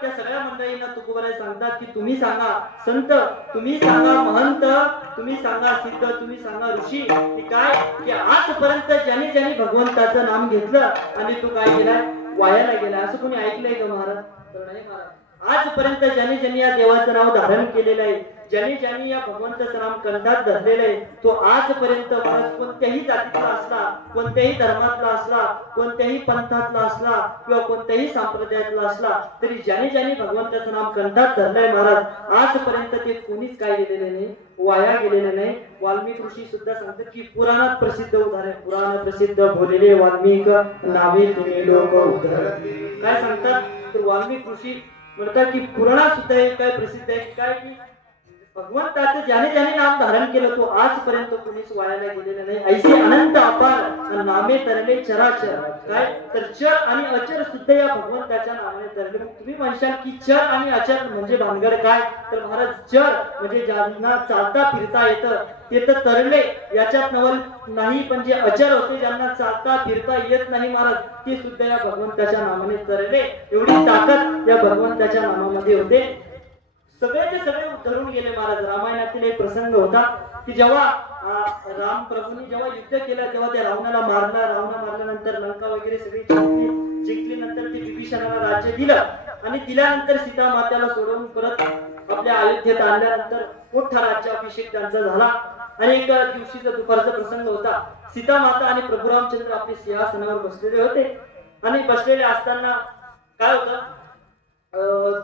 त्या सगळ्या मंडळींना तुकोबाराय सांगतात की तुम्ही सांगा संत, तुम्ही सांगा महंत, तुम्ही सांगा सिद्ध, तुम्ही सांगा ऋषी की काय की आजपर्यंत ज्याने ज्याने भगवंताचं नाम घेतलं आणि तू काय केलाय वायाला गेला असं कोणी ऐकलंय का महाराज? तर नाही महाराज. आजपर्यंत ज्याने ज्याने या देवाचं नाव धारण केलेलं आहे, ज्याने ज्याने या भगवंताचं नाम कंठात धरलेलं आहे, तो आजपर्यंत महाराज कोणत्याही जातीतला असला, कोणत्याही धर्मातला असला, कोणत्याही पंथातला असला किंवा कोणत्याही संप्रदायातला असला तरी ज्याने ज्याने भगवंताचं नाम कंठात धरलंय महाराज आजपर्यंत ते कोणीच काय गेलेले नाही, वाया गेलेले नाही. वाल्मिक ऋषी सुद्धा सांगतात की पुराणात प्रसिद्ध उदाहरण, पुराण प्रसिद्ध भोलेले वाल्मिक नावे तुम्ही लोक उद्धर. काय सांगतात तर वाल्मिक ऋषी म्हणतात की पुराणात सुद्धा एक काय प्रसिद्ध आहे काय की भगवंताचं ज्याने ज्याने नाम धारण केलं तो आजपर्यंत कोणीच वायाला गेलेलं नाही. ऐसे अनंत अपार नामे तरले चराचर. काय तर चर आणि अचर सुद्धा या भगवंताच्या नावाने तरले. तुम्ही म्हणशाल की चर आणि अचर म्हणजे भानगड काय? तर महाराज चर म्हणजे ज्यांना चालता फिरता येतं ते तर तरले याच्यात नवल नाही, पण जे अचर होते ज्यांना चालता फिरता येत नाही महाराज ते सुद्धा या भगवंताच्या नावाने तरले. एवढी ताकद या भगवंताच्या नामामध्ये होते. सगळेचे सगळे धरून गेले महाराज. रामायणातील एक प्रसंग होता की जेव्हा राम प्रभूंनी जेव्हा युद्ध केलं तेव्हा त्या रावणाला मारला. रावणा मारल्यानंतर लंका वगैरे सगळी जिंकल्यानंतर ते विभीषणाला राज्य दिलं आणि दिल्यानंतर सीता मात्याला सोडून परत आपल्या अयोध्येत आणल्यानंतर मोठा राज्याभिषेक त्यांचा झाला. आणि एक दिवशीचा दुपारचा प्रसंग होता. सीता माता आणि प्रभू रामचंद्र आपले सिंहासनावर बसलेले होते आणि बसलेले असताना काय होतं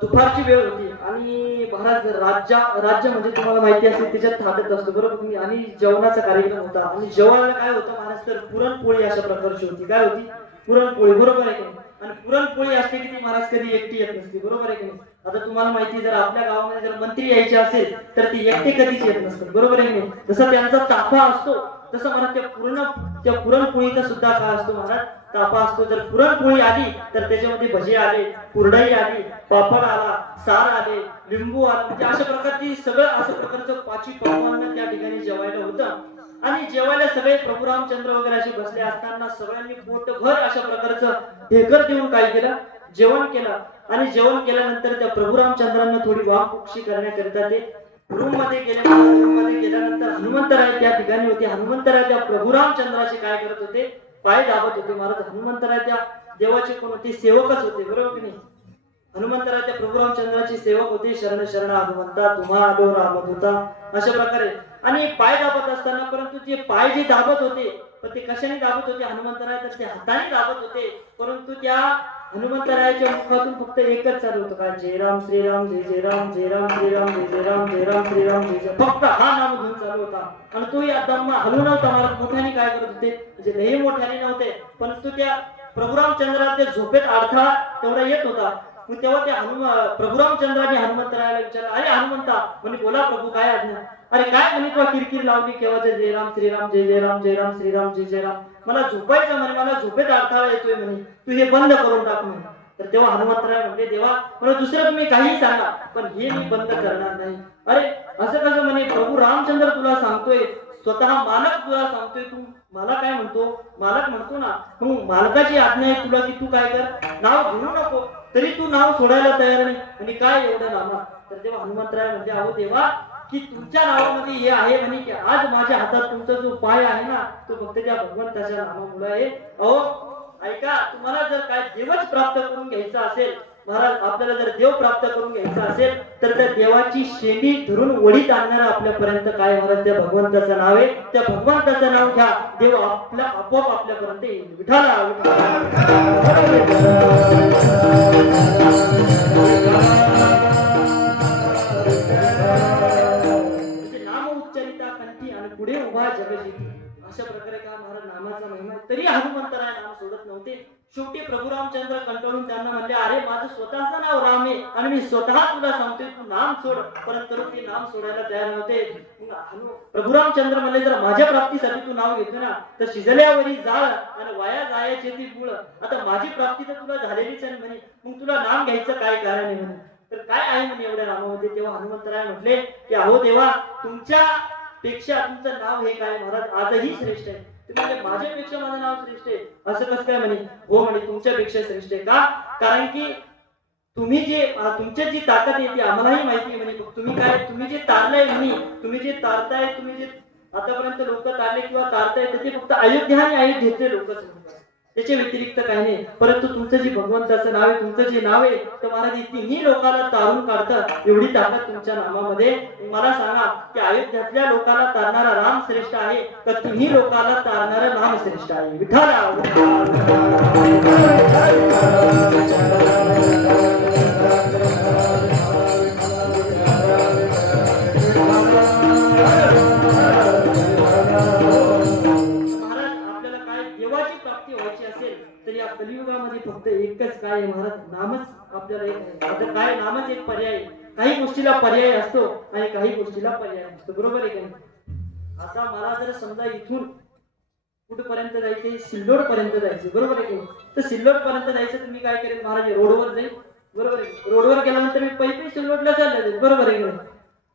दुपारची वेळ होती आणि महाराज राज्य म्हणजे तुम्हाला माहिती असेल त्याच्यात थाटत असतो बरोबर तुम्ही. आणि जेवणाचा कार्यक्रम होता आणि जेवणाला काय होतं महाराज तर पुरणपोळी अशा प्रकारची होती. काय होती? पुरणपोळी. बरोबर आहे की नाही? आणि पुरणपोळी असते की ती महाराज कधी एकटी येत नसते. बरोबर आहे की नाही? आता तुम्हाला माहिती जर आपल्या गावामध्ये जर मंत्री यायचे असेल तर ती एकटे कधीच येत नसतात. बरोबर आहे की नाही? जसं त्यांचा ताफा असतो तसं महाराज त्या पुरणपोळीचा सुद्धा काय असतो महाराज ताफा असतो. जर पुरणपोळी आली तर त्याच्यामध्ये भजे आले, कुरडई आली, पापड आला, सार आले, लिंबू आला, म्हणजे अशा प्रकारची सगळं असं प्रकारचं पाची पक्वान्न त्या ठिकाणी जेवायला होतं. आणि जेवायला सगळे प्रभू रामचंद्र वगैरे असे बसले असताना सगळ्यांनी पोटभर अशा प्रकारचं ढेकर देऊन काय केलं जेवण केलं. आणि जेवण केल्यानंतर त्या प्रभू रामचंद्रांना थोडी वाहपुक्षी करण्याकरिता ते रूम मध्ये गेल्यानंतर हनुमंतराय त्या ठिकाणी होते. हनुमंतराय त्या प्रभू रामचंद्राचे काय करत होते पाय दाबत होते महाराज. हनुमंतराय त्या देवाचे कोण होते सेवकच होते. बरोबर की नाही? हनुमंतराय त्या प्रभू रामचंद्राचे सेवक होते. शरण शरण हनुमंता तुम्हा आलो रामदूता अशा प्रकारे. आणि पाय दाबत असताना परंतु जे पाय जे दाबत होते पण ते कशाने दाबत होते हनुमंतराय तर ते हाताने दाबत होते परंतु त्या हनुमंतरायाच्या मुखातून फक्त एकच चालू होतं का जय राम श्रीराम जय जय राम जय राम श्रीराम जय जय राम जय राम श्रीराम जय जय फक्त हा नाम घेऊन चालू होता आणि तो या दम्मा हलू नव्हता महाराज मोठ्याने काय करत होते म्हणजे लई मोठ्याने नव्हते परंतु त्या प्रभू रामचंद्राच्या झोपेत अडथळा तेवढा येत होता मग तेव्हा त्या प्रभू रामचंद्राने हनुमंतरायाला विचारलं अरे हनुमंता म्हणे बोला प्रभू काय आज्ञा अरे काय म्हणे तुला किरकिर लावली केव्हा जय राम श्रीराम जय जय राम जय राम श्रीराम जय जय राम मला झोपायचं म्हणे मला झोपेत अडथळा येतोय म्हणे तू हे बंद करून टाक म्हणे तर तेव्हा हनुमंतराय म्हणले देवा मला दुसरं तुम्ही काही सांगा पण हे मी बंद करणार नाही अरे असं कसं म्हणे प्रभू रामचंद्र तुला सांगतोय स्वतः मालक तुला सांगतोय तू मला काय म्हणतो मालक म्हणतो ना मग मालकाची आज्ञा आहे तुला की तू काय कर नाव घेऊ नको तरी तू नाव सोडायला तयार नाही आणि काय एवढं नामा तर तेव्हा हनुमंतराय म्हणजे अहो देवा की तुमच्या नावामध्ये हे आहे म्हणे की आज माझ्या हातात तुमचा जो पाय आहे ना तो फक्त त्या भगवंताच्या नामामुळे आहे अहो ऐका तुम्हाला जर काय देवच प्राप्त करून घ्यायचा असेल महाराज आपल्याला जर देव प्राप्त करून घ्यायचा असेल तर त्या देवाची शेंडी धरून वडीत आणणारा आपल्यापर्यंत काय महाराज त्या भगवंताचं नाव आहे त्या भगवंताचं नाव घ्या देव आपल्या आपोआप आपल्यापर्यंत येईल विठाला नाम उच्चारिता कंठी आणि पुढे उभा जगजिती अशा प्रकारे का महाराज नामाचा महिमा तरी हनुमंतराय नाम सोडत नव्हते शेवटी प्रभू रामचंद्र कंटाळून त्यांना म्हणले अरे माझं स्वतःचं नाव राम आहे आणि मी स्वतः तुला सांगतोय तू नाम सोड परंतु ते नाम सोडायला तयार नव्हते प्रभू रामचंद्र म्हणले जर माझ्या प्राप्तीसाठी तू नाव घेतो ना तर शिजल्यावरी जाळ आणि वाया जायचे ती गुळ आता माझी प्राप्ती तर तुला झालेलीच आहे म्हणे मग तुला नाम घ्यायचं काय कारण आहे म्हणे तर काय आहे म्हणे एवढ्या नामामध्ये तेव्हा हनुमंतराय म्हटले की अहो देवा तुमच्या पेक्षा तुमचं नाव हे काय महाराज आजही श्रेष्ठ आहे तुम्ही माझ्यापेक्षा माझं नाव श्रेष्ठ आहे असं कसं काय म्हणे हो म्हणे तुमच्यापेक्षा श्रेष्ठ आहे का कारण की तुम्ही जे तुमची जी ताकद आहे ती आम्हालाही माहिती आहे म्हणे तुम्ही जे तारलाय म्हणे तुम्ही जे तारताय तुम्ही जे आतापर्यंत लोक तारले किंवा तारताय ते फक्त अयोध्या आणि अयोध्येतले लोकच म्हणतात त्याच्या व्यतिरिक्त काही नाही परंतु तुमचं जे भगवंताचं नाव आहे तुमचं जे नाव आहे तर महाराज तिन्ही लोकांना तारून काढतात एवढी ताकद तुमच्या नामामध्ये मला सांगा की अयोध्यातल्या लोकांना तारणारा राम श्रेष्ठ आहे तर तिन्ही लोकांना तारणारा नाम श्रेष्ठ आहे विठाला कलियुगामध्ये फक्त एकच काय आहे महाराज नामच आपल्याला एक आहे आता काय नामच एक पर्याय काही गोष्टीला पर्याय असतो आणि काही गोष्टीला पर्याय नसतो बरोबर आहे का आता मला जर समजा इथून कुठपर्यंत जायचे सिल्लोड पर्यंत जायचे बरोबर आहे का तर सिल्लोड पर्यंत जायचं तुम्ही काय करेल महाराज रोडवर जाईल बरोबर आहे रोडवर गेल्यानंतर मी पैपी सिल्लोडला चालले जाईल बरोबर आहे का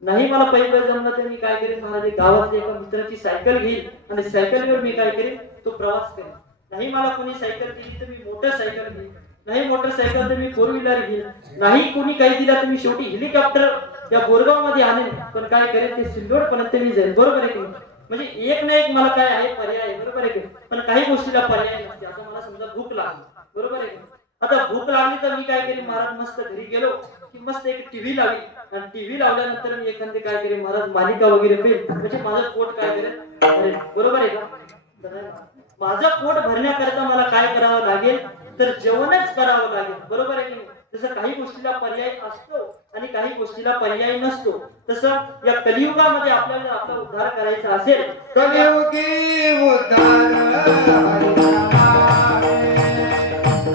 नाही मला पैपी जमलं तर मी काय करेन महाराज गावातल्या एका मित्राची सायकल घेईल आणि सायकलवर मी काय करेन तो प्रवास करेन नाही मला कोणी सायकल दिली तर मी मोटरसायकल घेईल नाही मोटरसायकल तर मी फोर व्हीलर घेईल नाही कोणी काही दिला तर मी शेवटी हेलिकॉप्टर या बोरगाव मध्ये आणेल पण काय करेल ते सिल्लोड पर्यंत मी जाईल बरोबर आहे की म्हणजे एक ना एक मला काय आहे पर्याय आहे बरोबर आहे की पण काही गोष्टीला पर्याय नसते आता मला समजा भूक लागली बरोबर आहे आता भूक लागली तर मी काय करेन महाराज मस्त घरी गेलो की मस्त एक टीव्ही लावली आणि टीव्ही लावल्यानंतर मी एखादी काय करेन महाराज मालिका वगैरे पेल म्हणजे माझं पोट काय करेल बरोबर आहे का माझं पोट भरण्याकरता मला काय करावं लागेल तर जेवणच करावं लागेल बरोबर आहे की जसं काही गोष्टीला पर्याय असतो आणि काही गोष्टीला पर्याय नसतो तसं या कलियुगामध्ये आपल्याला आपला उद्धार करायचा असेल कलियुगी उद्धार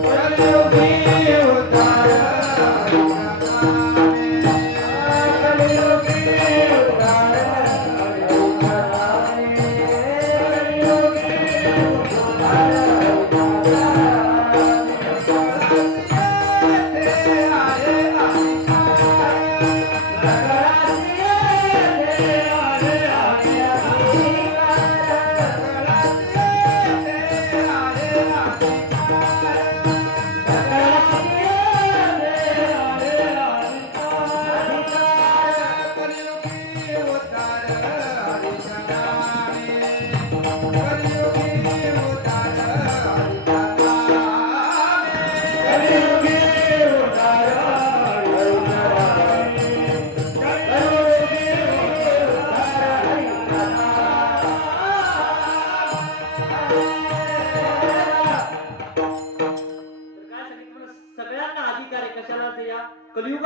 कलियुगी उद्धार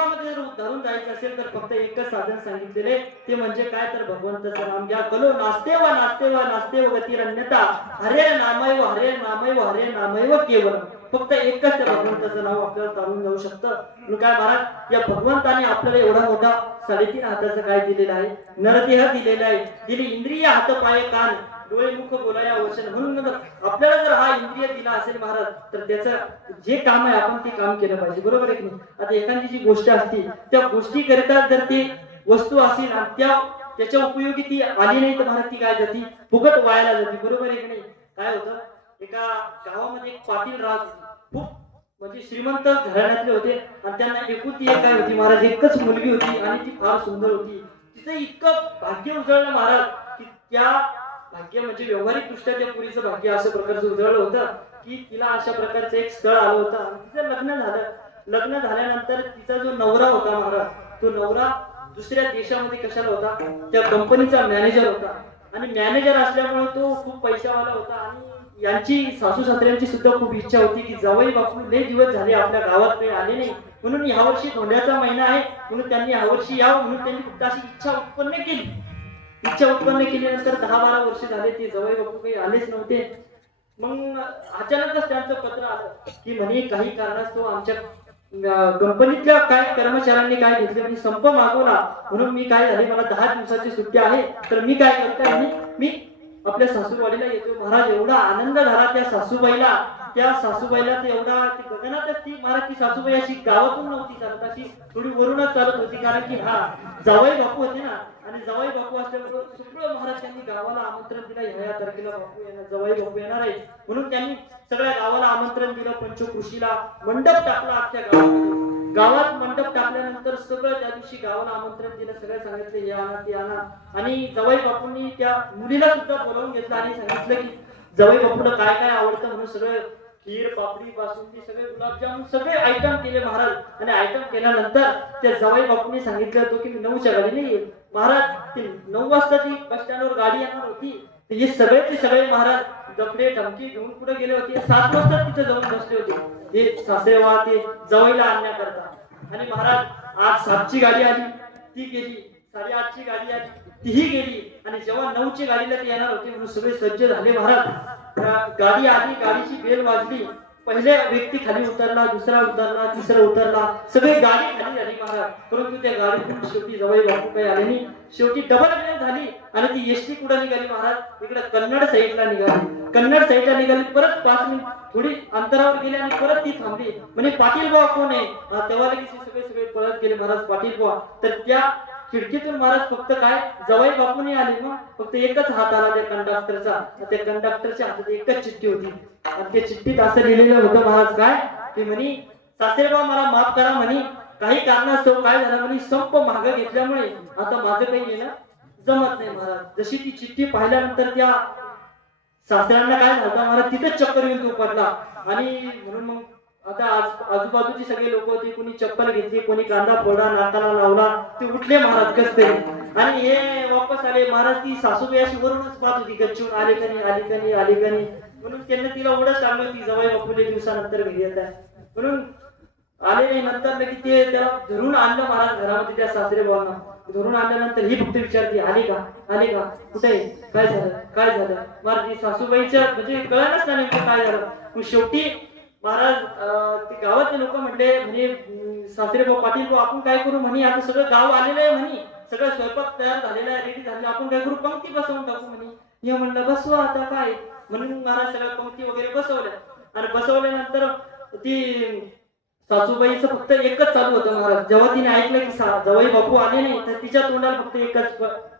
जीवनामध्ये जर उतरून जायचं असेल तर फक्त एकच साधन सांगितलेले, ते म्हणजे काय तर भगवंताचं नाम घ्या. कलो नास्तेव नास्तेव नास्तेव गतिरन्यथा हरे नामैव हरे नामैव हरे नामैव केवलम. फक्त एकच त्या भगवंताचं नाव आपल्याला तारून जाऊ शकतं. म्हणून काय महाराज, या भगवंताने आपल्याला एवढा मोठा 3.5 हाताचं काय दिलेलं आहे, नरदेह दिलेला आहे, दिली इंद्रिय, हात पाय कान डोळे मुख बोलाया वचन. म्हणून आपल्याला जर हा इंद्रिय दिला असेल महाराज, तर त्याचं जे काम आहे आपण ते काम केलं पाहिजे. बरोबर आहे की नाही? आता एखादी जी गोष्ट असते, त्या गोष्टी करता जर ती वस्तू असेल आणि त्याच्या उपयोगी ती आली नाही, तर महाराज ती काय जाती, फुकट वायाला जाते. बरोबर आहे की नाही? काय होतं, एका गावामध्ये एक पाटील राहत होते. खूप म्हणजे श्रीमंत घराण्यातले होते आणि त्यांना एकुलती एक काय होती महाराज, एकच मुलगी होती आणि ती फार सुंदर होती. तिचं इतकं भाग्य उजळलं महाराज, की त्या भाग्य म्हणजे व्यावहारिक दृष्ट्या त्या पुरीचं भाग्य अशा प्रकारचं उजळलं होतं की तिला अशा प्रकारचं एक स्थळ आलं होतं आणि तिचं लग्न झालं. लग्न झाल्यानंतर तिचा जो नवरा होता महाराज, तो नवरा दुसऱ्या देशामध्ये कशाला होता, त्या कंपनीचा मॅनेजर होता. आणि मॅनेजर असल्यामुळे तो खूप पैशावाला होता. आणि यांची सासू सासऱ्यांची सुद्धा खूप इच्छा होती की जावई बापू लय दिवस झाले आपल्या गावात काही आले नाही, म्हणून यावर्षी धोंड्याचा महिना आहे, म्हणून त्यांनी यावर्षी यावं म्हणून त्यांनी फक्त अशी इच्छा उत्पन्न केली. इच्छा उत्पन्न केल्यानंतर 10-12 वर्ष झाले ते जावई बापू काही आलेच नव्हते. मग अचानकच त्यांचं पत्र आलं की म्हणे काही कारणास्तव आमच्या कंपनीतल्या काय कर्मचाऱ्यांनी काय घेतले, मी संप मागवला, म्हणून मी काय झाले, मला 10 दिवसाची सुट्टी आहे, तर मी काय करताय, मी आपल्या सासूबाईला येतो. महाराज एवढा आनंद झाला त्या सासूबाईला तर एवढा ती गगनातच ती महाराज, ती सासूबाई अशी गावातून नव्हती चालत, अशी थोडी वरूनच चालत होती. कारण की हा जावई बापू होते ना, आणि जावई बापू असल्याबरोबर सगळं महाराज त्यांनी गावाला आमंत्रण दिलं, ह्या तारखेला बापू येणार, जावई बापू येणार आहे, म्हणून त्यांनी सगळ्या गावाला आमंत्रण दिलं. पंचकृषीला मंडप टाकला अख्ख्या गावामध्ये. गावात मंडप टाकल्यानंतर सगळं त्या दिवशी गावाला आमंत्रण दिलं, सगळं सांगितलं हे आणा ते आणा. आणि जावई बापूंनी त्या मुलीला सुद्धा बोलावून घेतलं आणि सांगितलं की जावई बापूला काय काय आवडतं, म्हणून सगळं खीर बापडी बासुंदी सगळे गुलाबजामुन सगळे आयटम केले महाराज. आणि आयटम केल्यानंतर त्या जावई बापूंनी सांगितलं होतं की मी 9च्या गाडीने येईल. महाराज ती 9 वाजता ती बस स्टँडवर गाडी येणार होती. हे सगळे महाराज गपडे धमकी घेऊन पुढे गेले होते. 7 वाजता तिथे जाऊन बसले होते हे सासरेवा ते जावईला आणण्याकरता. आणि महाराज आज 7ची गाडी आली, ती गेली, 8:30ची गाडी आली, तीही गेली. आणि जेव्हा 9ची गाडीला ते येणार होते म्हणून सगळे सज्ज झाले महाराज. गाडी आली, गाडीची बेल वाजली, पहिले व्यक्ती खाली उतरला, दुसरा उतरला, तिसरा उतरला, सगळी गाडी खाली झाली महाराज. परंतु त्या गाडीतून शेवटी जावई बापू काही आले नाही. शेवटी डबल बेल झाली आणि ती एसटी कुठे निघाली महाराज, इकडे कन्नड साईडला निघाली. कन्नड साईडला निघाली, परत 5 मिनिट थोडी अंतरावर गेली आणि परत ती थांबली. म्हणजे पाटील बुवा कोण आहे, तेव्हा लगेच सगळे पळत गेले महाराज पाटील बुवा. तर त्या खिडकीतून महाराज फक्त काय जावई बापूने आले, मग फक्त एकच हात आला त्या कंडक्टरचा. त्या कंडक्टरच्या हातात एकच चिठ्ठी होती आणि त्या चिठ्ठीत असं लिहिलेलं होतं महाराज काय की म्हणे सासरेबा मला माफ करा, म्हणे काही कारणास्तव काय झालं, म्हणे संप मागे घेतल्यामुळे आता माझं काही येणं जमत नाही महाराज. जशी ती चिठ्ठी पाहिल्यानंतर त्या सासऱ्यांना काय झालं महाराज, तिथेच चक्कर येऊन तो पडला. आणि म्हणून मग आता आजूबाजूची सगळे लोक होते, कोणी चप्पल घेतली, कोणी कांदा फोडा नाकाला लावला, ते उठले महाराज कस तरी. आणि हे वापस आले महाराज. ती सासूबाई अशी वरूनच पाहत होती गच्चून, आले कनी म्हणून त्यांना तिला ओढच लागली होती जावई बापूले दिवसानंतर घरी येत आहे म्हणून. आले नाही, नंतर लगेच ते त्याला धरून आणलं महाराज घरामध्ये. त्या सासरे बाबांना धरून आणल्यानंतर ही फक्त विचारते आली का कुठे, काय झालं महाराज. सासूबाईच्या म्हणजे कळालंच ना नेमकं काय झालं. मग शेवटी महाराज ते गावातले लोक म्हणे सासरे पाटील आपण काय करू, म्हणे आता सगळं गाव आलेलं आहे, म्हणे सगळं स्वयंपाक तयार झालेला आहे, रेडी झालेला, आपण काय करू, पंक्ती बसवून टाकू म्हणे. हे म्हणलं बसवा आता काय, म्हणून महाराज सगळ्या पंक्ती वगैरे बसवल्या. आणि बसवल्यानंतर ती सासूबाईचं फक्त एकच चालू होतं महाराज. जेव्हा तिने ऐकलं की जावई बापू आले नाही, तर तिच्या तोंडाला फक्त एकच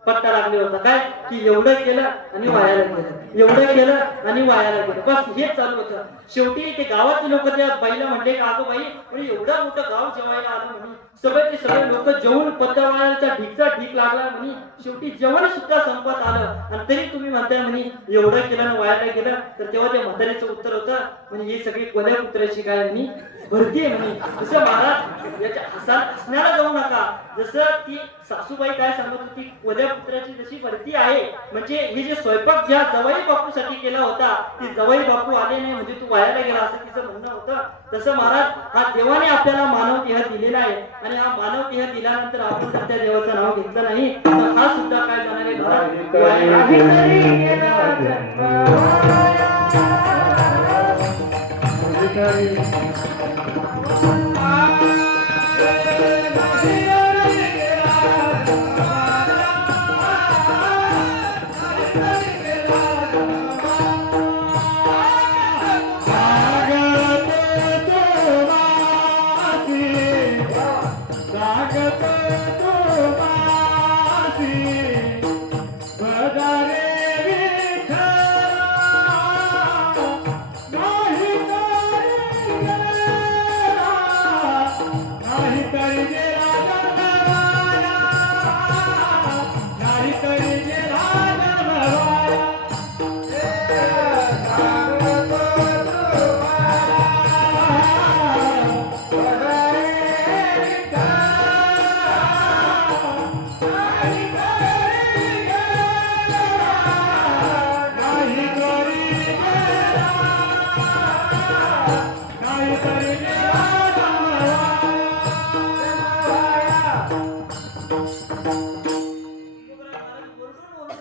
पट्टा लागले होता काय की एवढं केलं आणि वायाला गेलं, एवढं केलं आणि वायाला गेलं, बस हेच चालू होतं. शेवटी ते गावातले लोक त्या बाईला म्हणले का अगं बाई, म्हणजे एवढं मोठं गाव जेवायला आलं म्हणे, सगळे लोक जेवून पत्तावाळ्याचा ढीक लागला म्हणे. शेवटी जेवण सुद्धा संपत आलं आणि तरी तुम्ही म्हणताय म्हणे एवढं केलं आणि वायाला गेलं. तर तेव्हा त्या म्हातारीचं उत्तर होतं म्हणजे ही सगळी कोल्या कुत्र्याची काय म्हणे भरती आहे म्हणे. जसं महाराज याच्या हसण्याला जाऊ नका, जसं ती सासूबाई काय सांगत होती कोल्या कुत्र्याची जशी भरती आहे, म्हणजे हे जे स्वयंपाक ज्या जावई बापूसाठी केला होता, ती जावई बापू आले नाही म्हणजे तू वायाला गेला असं तिचं म्हणणं होतं. तसं महाराज हा देवाने आपल्याला मानव देह दिलेला आहे आणि हा मानव देह दिल्यानंतर आपण जर त्या देवाचं नाव घेतलं नाही तर हा सुद्धा काय जाणार आहे महाराज काहीतरी गेला जन्म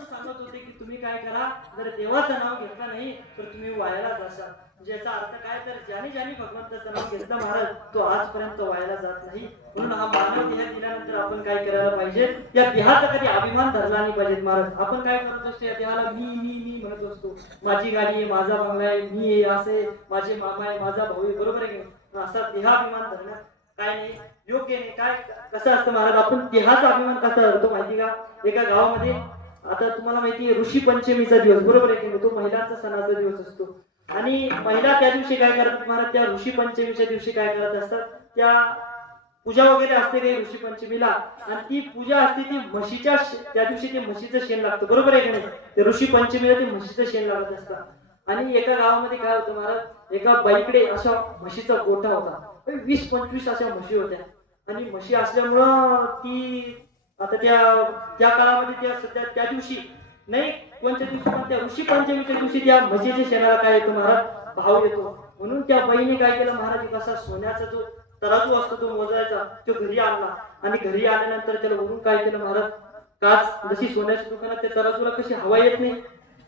सांगत होते की तुम्ही काय करा जर देवाचं नाव घेतलं नाही तर तुम्ही वायाला जाशाल म्हणजे याचा अर्थ काय तर ज्याने ज्याने भगवंताचं नाव घेतलं महाराज तो आजपर्यंत वायाला जात नाही म्हणून हा मानव देह दिल्यानंतर आपण काय करायला पाहिजे या देहाचा कधी अभिमान धरला नाही पाहिजे महाराज आपण काय करत असतो या देहाला मी म्हणत असतो माझी गाडी आहे माझा बंगला आहे मी आहे असे माझे मामा आहे माझा भाऊ आहे बरोबर आहे की असा देहाभिमान धरणं काय नाही योग्य नाही काय कसं असतं महाराज आपण देहाचा अभिमान कसा धरतो माहिती का एका गावामध्ये आता तुम्हाला माहिती आहे ऋषी पंचमीचा दिवस बरोबर आहे की तो महिलांचा सणाचा दिवस असतो आणि महिला त्या दिवशी काय करतात महाराज त्या ऋषी पंचमीच्या दिवशी काय करत असतात त्या पूजा वगैरे असते काही ऋषी पंचमीला आणि ती पूजा असते ती म्हशीच्या त्या दिवशी ते म्हशीचं शेण लागतं बरोबर आहे की नाही ते ऋषी पंचमीला ते म्हशीचं शेण लागत असतं आणि एका गावामध्ये काय होतं महाराज एका बाईकडे अशा म्हशीचा गोठा होता 20-25 अशा म्हशी होत्या आणि म्हशी असल्यामुळं ती आता त्या काळामध्ये त्या सध्या त्या दिवशी नाही कोणत्या दिवशी पण त्या ऋषी पंचमीच्या दिवशी त्या म्हशीच्या शेणाला काय येतो महाराज भाव येतो म्हणून त्या बाईने काय केलं महाराज एक असा सोन्याचा जो तराजू असतो तो मोजायचा तो घरी आणला आणि घरी आल्यानंतर त्याला वरून काय केलं महाराज काच जशी सोन्याच्या दुकानात त्या तराजूला कशी हवा येत नाही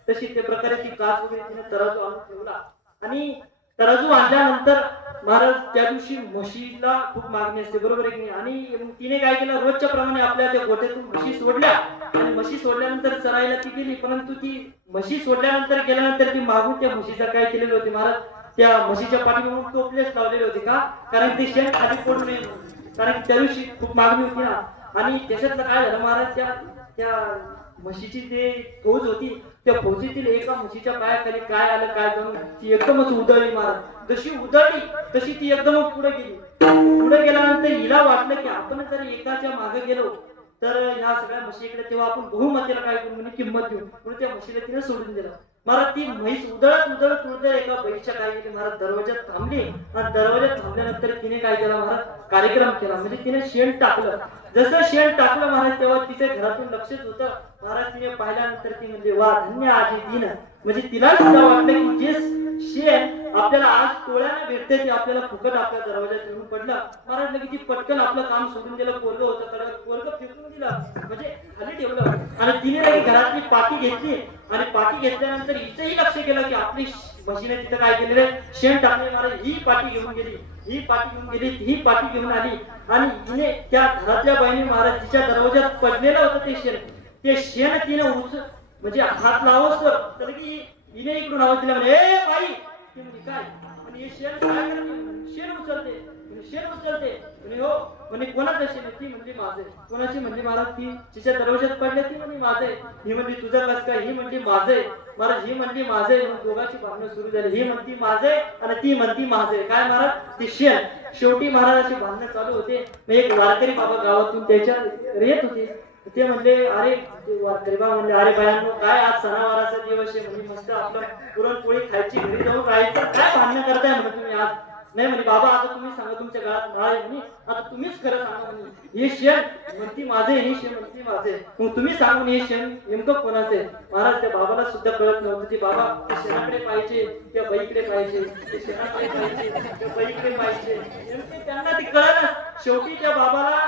तशी त्या प्रकारे ती काच वगैरे तिने तराजू आणून ठेवला आणि तराजू आणल्यानंतर महाराज त्या दिवशी म्हशीला खूप मागणी असते बरोबर आहे की नाही आणि मग तिने काय केलं रोजच्या प्रमाणे आपल्या त्या गोठ्यातून म्हशी सोडल्या आणि म्हशी सोडल्यानंतर चरायला ती गेली परंतु ती म्हशी सोडल्यानंतर गेल्यानंतर ती मागून त्या म्हशीचा काय केलेलं होते महाराज त्या म्हशीच्या पाठीमागून टोपलेच लावलेले होते का कारण ते शेण खाली पडू नये कारण त्या दिवशी खूप मागणी होती ना आणि त्याच्यातलं काय झालं महाराज त्या म्हशीची जे फौज होती त्या फौजीतील एका म्हशीच्या पायाखाली काय आलं काय जाऊन ती एकदमच उधळली महाराज जशी उधळली तशी ती एकदमच पुढे गेल्यानंतर हिला वाटलं की आपण जर एकाच्या मागे गेलो तर ह्या सगळ्या म्हशीकडे तेव्हा आपण बहुमतीला काय करू म्हणजे किंमत देऊ म्हणून त्या म्हशीला तिने सोडून दिलं महाराज ती म्हैस उधळत एका बाईच्या काय केली महाराज दरवाज्यात थांबली आणि दरवाज्यात थांबल्यानंतर तिने काय केला महाराज कार्यक्रम केला म्हणजे तिने शेण टाकलं जसं शेण टाकलं महाराज तेव्हा तिच्या घरातून लक्षच होतं महाराज तिने पाहिल्यानंतर ती म्हणजे वा धन्य आजी दिन म्हणजे तिला सुद्धा वाटलं की जे शेण आपल्याला आज टोळ्याने भेटते ते आपल्याला फुकट आपल्या दरवाज्यात येऊन पडलं महाराज लगेच ती पटकन आपलं काम सोडून दिलं पोरग होतं पोरग फेकून दिलं म्हणजे खाली ठेवलं आणि तिने लगेच घरातली पाठी घेतली आणि पाठी घेतल्यानंतर हिचंही लक्ष केलं की आपली म्हशीने तिथं काय केलेलं शेण टाकले महाराज ही पाठी घेऊन गेली ही पाठी घेऊन आली आणि हिने त्या घरातल्या बाईने महाराज तिच्या दरवाज्यात पडलेलं होतं ते शेण तिने म्हणजे हात लावस तर की हिने इकडून आवाज दिला म्हणे ए बाई ती म्हणजे काय आणि हे शेण काय करते शेण उचलते म्हणे हो म्हणे कोणाचं शेण ती म्हणजे माझे कोणाची म्हणजे महाराज ती तिच्या दरवाज्यात पडले ती म्हणजे माझे ही म्हणजे तुझं कस काय ही म्हणजे माझे महाराज ही म्हणली माझे दोघांची भांडणं सुरू झाली ही म्हणती माझे आणि ती म्हणती माझे काय महाराज ती शेण शेवटी महाराजाची भांडणं चालू होते एक वारकरी बाबा गावातून त्याच्या येत होते ते म्हणले अरे वारकरी बाबा म्हणले अरे बायांनो काय आज सणावाराचा दिवस आहे म्हणजे मस्त आपलं पुरणपोळी खायची घरी जाऊन राहायचं काय भांडणं करताय म्हणून तुम्ही आज नाही म्हणे बाबा आता तुम्ही सांगा तुमच्या गळ्यात माळ आहे म्हणे आता तुम्हीच खरं सांगा म्हणे हे शेण म्हणती माझे हे शेण म्हणती माझे मग तुम्ही सांगून हे शेण नेमकं कोणाचे महाराज त्या बाबाला सुद्धा कळत नव्हतं की बाबा त्या शेणाकडे पाहिजे त्या बाईकडे पाहिजे ते शेणाकडे पाहिजे त्या बाईकडे पाहिजे नेमके त्यांना ते कळलं शेवटी त्या बाबाला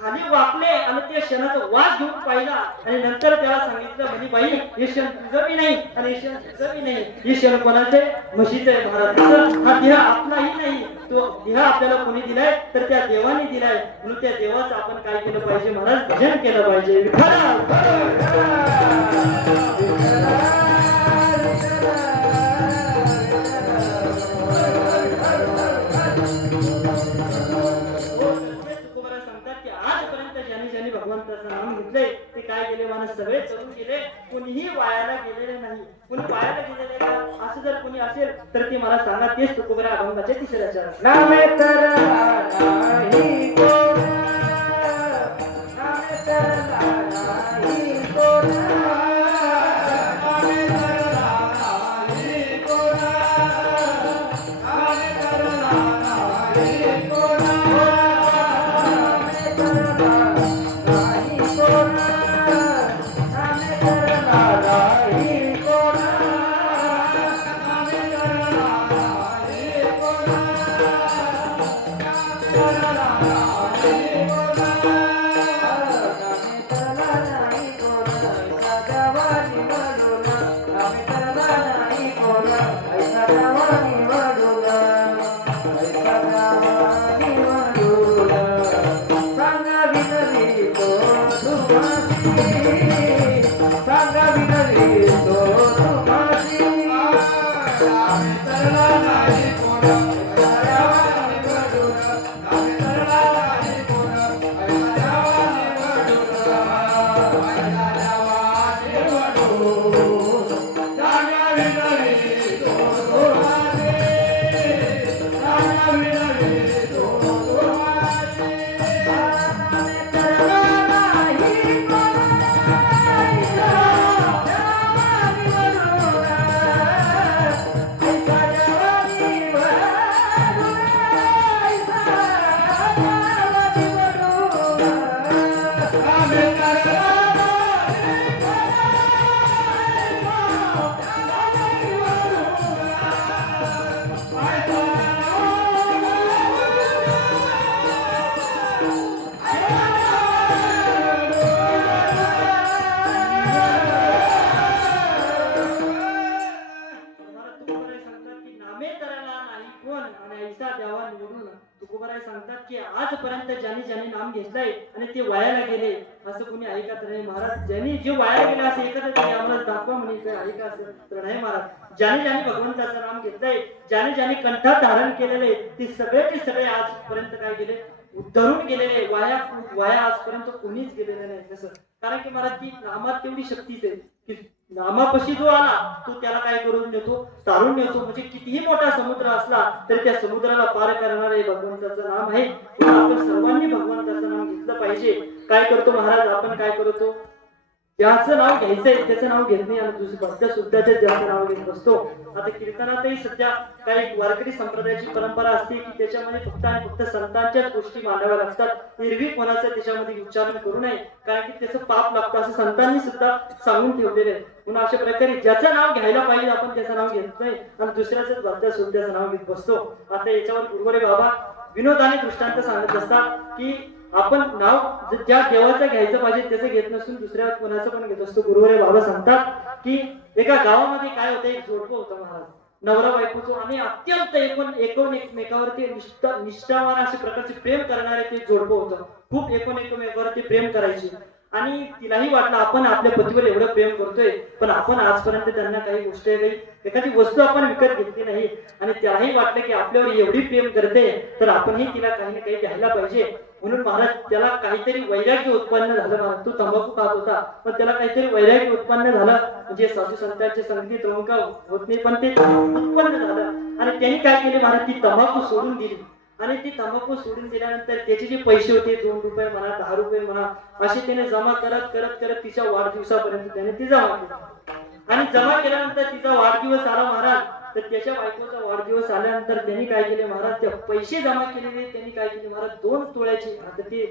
खाली वाकले आणि त्या क्षणाचा वास घेऊन पाहिला आणि नंतर त्याला सांगितलं म्हणे बाई हे क्षण तुझं बी नाही आणि हे क्षण तुझं बी नाही हे क्षण कोणाचे म्हशीचे आहे महाराज हा देह आपलाही नाही तो देह आपल्याला कोणी दिलाय तर त्या देवाने दिलाय म्हणून त्या देवाचं आपण काय केलं पाहिजे महाराज भजन केलं पाहिजे भगवंताचं नाम घेतलंय ते काय गेले माणूस सगळे चलून गेले कोणीही वायाला गेलेले नाही कोणी वायाला गेलेले का असं जर कोणी असेल तर ते मला सांगा तेच तुकोबरा अभंगाचे तिसऱ्या चरण नामे तरला नाही कोणा, नामे तरला नाही कोणा, नामे तरला नाही कोणा, नामे तरला नाही कोणा, नामे तरला नाही कोणा, नामे तरला नाही कोणा, नामे तरला नाही कोणा, सांगतात की आजपर्यंत ज्यांनी ज्यांनी नाम घेतलंय आणि ते वायाला गेले असं कोणी ऐकत नाही महाराज ज्यांनी जे वाया गेले असं एकच आम्हाला दाखवा म्हणे ऐका असं तर नाही महाराज ज्याने ज्याने भगवंताचं नाम घेतलंय ज्याने ज्याने कंठात धारण केलेले ते सगळे आजपर्यंत काय गेले उद्धरून गेलेले वाया वाया आजपर्यंत कोणीच गेलेले नाही तसं कारण की महाराज ती नामात तेवढी शक्तीच आहे की नामापाशी जो आला तो त्याला काय करून नेतो तारून नेतो म्हणजे कितीही मोठा समुद्र असला तरी त्या समुद्राला पार करणारे भगवंताचं नाम आहे आपण सर्वांनी भगवंताचं नाम घेतलं पाहिजे काय करतो महाराज आपण काय करतो ज्याचं नाव घ्यायचंय त्याचं नाव घेत नाही आणि भक्त सुद्धाचे ज्याचं नाव घेत बसतो आता कीर्तनातही सध्या काही वारकरी संप्रदायाची परंपरा असते की त्याच्यामध्ये फक्त आणि फक्त संतांच्याच गोष्टी मांडाव्या लागतात एरवी कोणाचं त्याच्यामध्ये उच्चारण करू नये कारण की त्याचं पाप लागतं असं संतांनी सुद्धा सांगून ठेवलेले आहे म्हणून अशा प्रकारे ज्याचं नाव घ्यायला पाहिजे आपण त्याचं नाव घेत नाही आणि दुसऱ्याच भक्त सुद्धाचं नाव घेत बसतो आता याच्यावर गुरुवरे बाबा विनोदाने दृष्टांत सांगत असतात की आपण नाव ज्या देवाचं घ्यायचं पाहिजे त्याचं घेत नसून दुसऱ्या कोणाचं पण घेत असतो गुरुवरे बाबा सांगतात की एका गावामध्ये काय होतं एक जोडपं होतं महाराज नवरा बायकोचं आणि अत्यंत एकमेकावरती निष्ठावान अशा प्रकारचे प्रेम करणारे ते जोडपं होतं खूप एकमेकावरती प्रेम करायचे आणि तिलाही वाटलं आपण आपल्या पतीवर एवढं प्रेम करतोय पण आपण आजपर्यंत त्यांना काही गोष्ट एखादी वस्तू आपण विकत घेतली नाही आणि त्यालाही वाटलं की आपल्यावर एवढी प्रेम करते तर आपणही तिला काही ना काही द्यायला पाहिजे म्हणून महाराज त्याला काहीतरी वैराग्य उत्पन्न झालं महाराज तो तंबाखू खात होता पण त्याला काहीतरी वैराग्य उत्पन्न झालं म्हणजे साधू संतांच्या संगतीत राहून का होत नाही पण ते उत्पन्न झालं आणि त्यांनी काय केले महाराज ती तंबाखू सोडून दिली आणि ती तंबाखू सोडून दिल्यानंतर त्याचे जे पैसे होते 2 रुपये म्हणा 10 रुपये म्हणा असे त्याने जमा करत तिच्या वाढदिवसापर्यंत त्याने ती जमा केली आणि जमा केल्यानंतर तिचा वाढदिवस आला महाराज तर त्याच्या बायकोचा वाढदिवस आल्यानंतर त्यांनी काय केले महाराज, ते पैसे जमा केलेले त्यांनी काय केले महाराज, 2 तोळ्याची, आता ते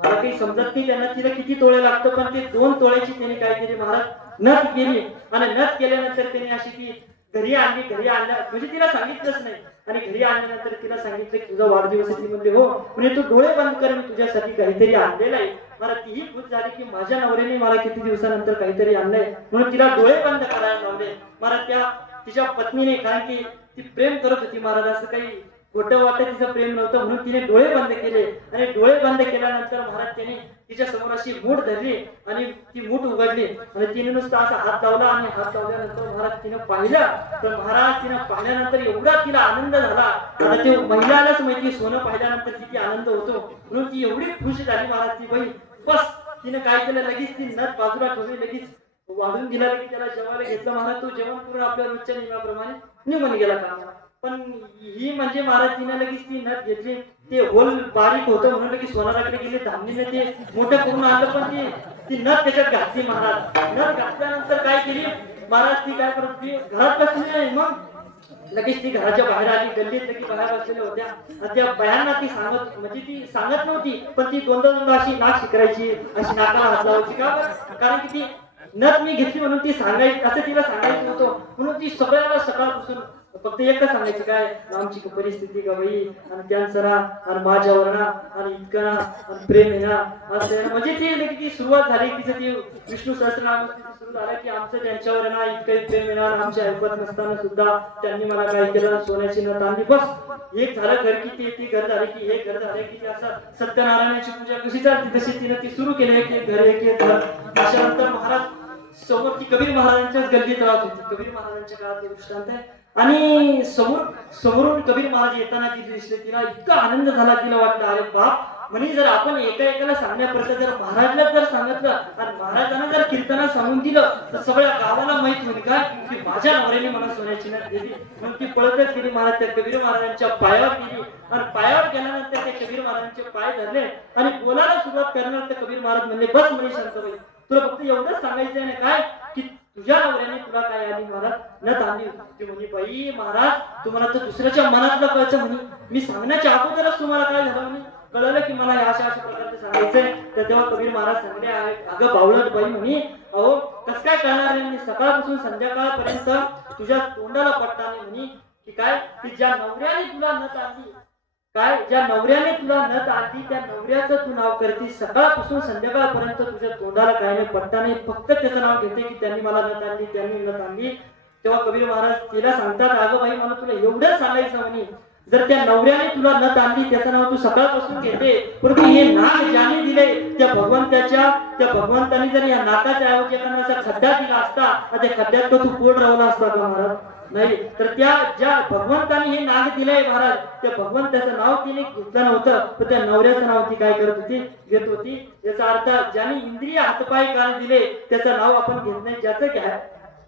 मला काही समजत नाही त्यांना तिला किती तोळे लागतं, पण ते 2 तोळ्याची त्यांनी काय केली महाराज नथ केली. आणि नथ केल्यानंतर त्यांनी अशी ती घरी आणली. घरी आणल्या म्हणजे तिला सांगितलंच नाही. आणि घरी आणल्यानंतर तिला सांगितलं की तुझा वाढदिवस आहे. ती म्हणते हो. म्हणजे तू डोळे बंद कर, मी तुझ्यासाठी काहीतरी आणलेलं आहे. मला तीही खुश झाली की माझ्या नवऱ्याने मला किती दिवसानंतर काहीतरी आणलंय, म्हणून तिला डोळे बंद करायला लावले. महाराज त्या तिच्या पत्नीने, कारण की ती प्रेम करत होती महाराज, असं काही खोटं वाटत तिचं प्रेम नव्हतं, म्हणून तिने डोळे बंद केले. आणि डोळे बंद केल्यानंतर महाराज त्याने तिच्या समोर अशी मूठ धरली आणि ती मूठ उघडली आणि तिने नुसता असा हात लावला. आणि हात लावल्यानंतर महाराज तिने पाहिलं, तर महाराज तिने पाहिल्यानंतर एवढा तिला आनंद झाला. आता ते महिलालाच माहिती सोनं पाहिल्यानंतर किती आनंद होतो, म्हणून ती एवढी खुश झाली महाराज ती बाई. बस तिने काय केलं, लगेच ती नथ बाजूला ठेवली, लगेच वाढून दिला, की त्याला जेवायला घेतलं. महाराज तो जेवण करून आपल्या रोजच्या नियमाप्रमाणे निघून गेला कामाला. पण ही म्हणजे महाराज तिने लगेच ती नथ घेतली, ते होल बारीक होतं म्हणून लगेच सोनाराकडे गेले, धामणीने ते मोठं करून आणलं, पण ती नथ त्याच्यात घातली. महाराज नथ घातल्यानंतर काय केली महाराज, ती काय करत होती, घरात बसली नाही, मग लगेच ती घराच्या बाहेर आली. गल्लीत की बाहेर बसलेल्या होत्या आणि त्या बायांना ती सांगत, म्हणजे ती सांगत नव्हती, पण ती दोनदा अशी नाक शिकरायची, अशी नाकाला हात लावायची. का? कारण की ती नथ मी घेतली म्हणून ती सांगायची, असं तिला सांगायचं होतं. म्हणून ती सगळ्याला सकाळपासून फक्त एकच सांगायची, काय आमची परिस्थिती का बाई, आणि कॅन्सर आणि माझ्यावर ना, आणि इतकं आणि प्रेम आहे ना, असं. म्हणजे ती सुरुवात झाली तिचं, ती विष्णू सहस्त्रनाम सुरू झालं की आमचं त्यांच्यावर ना इतकं प्रेम येणार, आमच्या ऐकत नसताना सुद्धा त्यांनी मला काय केलं, सोन्याची नथ आणली. बस एक झालं घर की ती घर झाले की एक घर झाले की असं सत्यनारायणाची पूजा कशी चालते तशी तिने ती सुरू केली, एक घर एक घर. अशानंतर महाराज समोर ती कबीर महाराजांच्याच गल्लीत राहत होती. कबीर महाराजांच्या काळात हे दृष्टांत आहे. आणि समोरून कबीर महाराज येताना ती दिसले, तिला इतका आनंद झाला, तिला वाटलं अरे बाप, म्हणजे जर आपण एकाला सांगण्यापर्यंत जर महाराजला जर सांगितलं आणि महाराजांना जर कीर्तना सांगून दिलं तर सगळ्या गावाला माहित होईल काय की माझ्या नवऱ्याने मला सोन्याची नथ दिली. म्हणून ती पळतच गेली महाराज त्या कबीर महाराजांच्या पायावर गेली. आणि पायावर गेल्यानंतर ते कबीर महाराजांचे पाय धरले आणि बोलायला सुरुवात करणार. तर कबीर महाराज म्हणले बस म्हणे शांतबाई, तुला फक्त एवढंच सांगायचं आहे काय की तुझ्या नवऱ्याने तुला काय आली महाराज नथ आणली. ती म्हणे बाई महाराज, तुम्हाला तर दुसऱ्याच्या मनातलं कळतं म्हणे, मी सांगण्याच्या अगोदरच तुम्हाला काय झालं म्हणे, कळलं की मला अशा अशा प्रकारचे सांगायचंय. तर तेव्हा कबीर महाराज सांगले, अगं बावळट बाई म्हणे, अहो कस काय कळणार नाही, सकाळपासून संध्याकाळपर्यंत तुझ्या तोंडाला पट्टा नाही म्हणे की काय, की ज्या नवऱ्याने तुला नथ आणली, काय ज्या नवऱ्याने तुला नथ आणली त्या नवऱ्याचं तू नाव करते, सकाळपासून संध्याकाळपर्यंत तुझ्या तोंडाला काय नाही पट्टा नाही, फक्त त्याचं नाव घेते की त्यांनी मला नथ आणली, त्यांनी नथ आणली. तेव्हा कबीर महाराज तिला सांगतात, अगं बाई मला तुला एवढंच सांगायचं म्हणे, जर त्या नवऱ्याने तुला नथ आणली त्याचं नाव तू सकाळपासून घेते, परंतु हे नाक ज्याने दिले त्या भगवंताने जर या नाकाच्या ऐवजी एखादा असा खड्डा दिला असता, त्या खड्ड्यात तू पोट रावला असता का महाराज? नाही. तर त्या ज्या भगवंताने हे नाक दिलंय महाराज, त्या भगवंताचं नाव तिने घेतलं नव्हतं, पण त्या नवऱ्याचं नाव ती काय करत होती, घेत होती. याचा अर्थ ज्याने इंद्रिय हातपाय कान दिले त्याचं नाव आपण घेत नाही, ज्याचं घ्या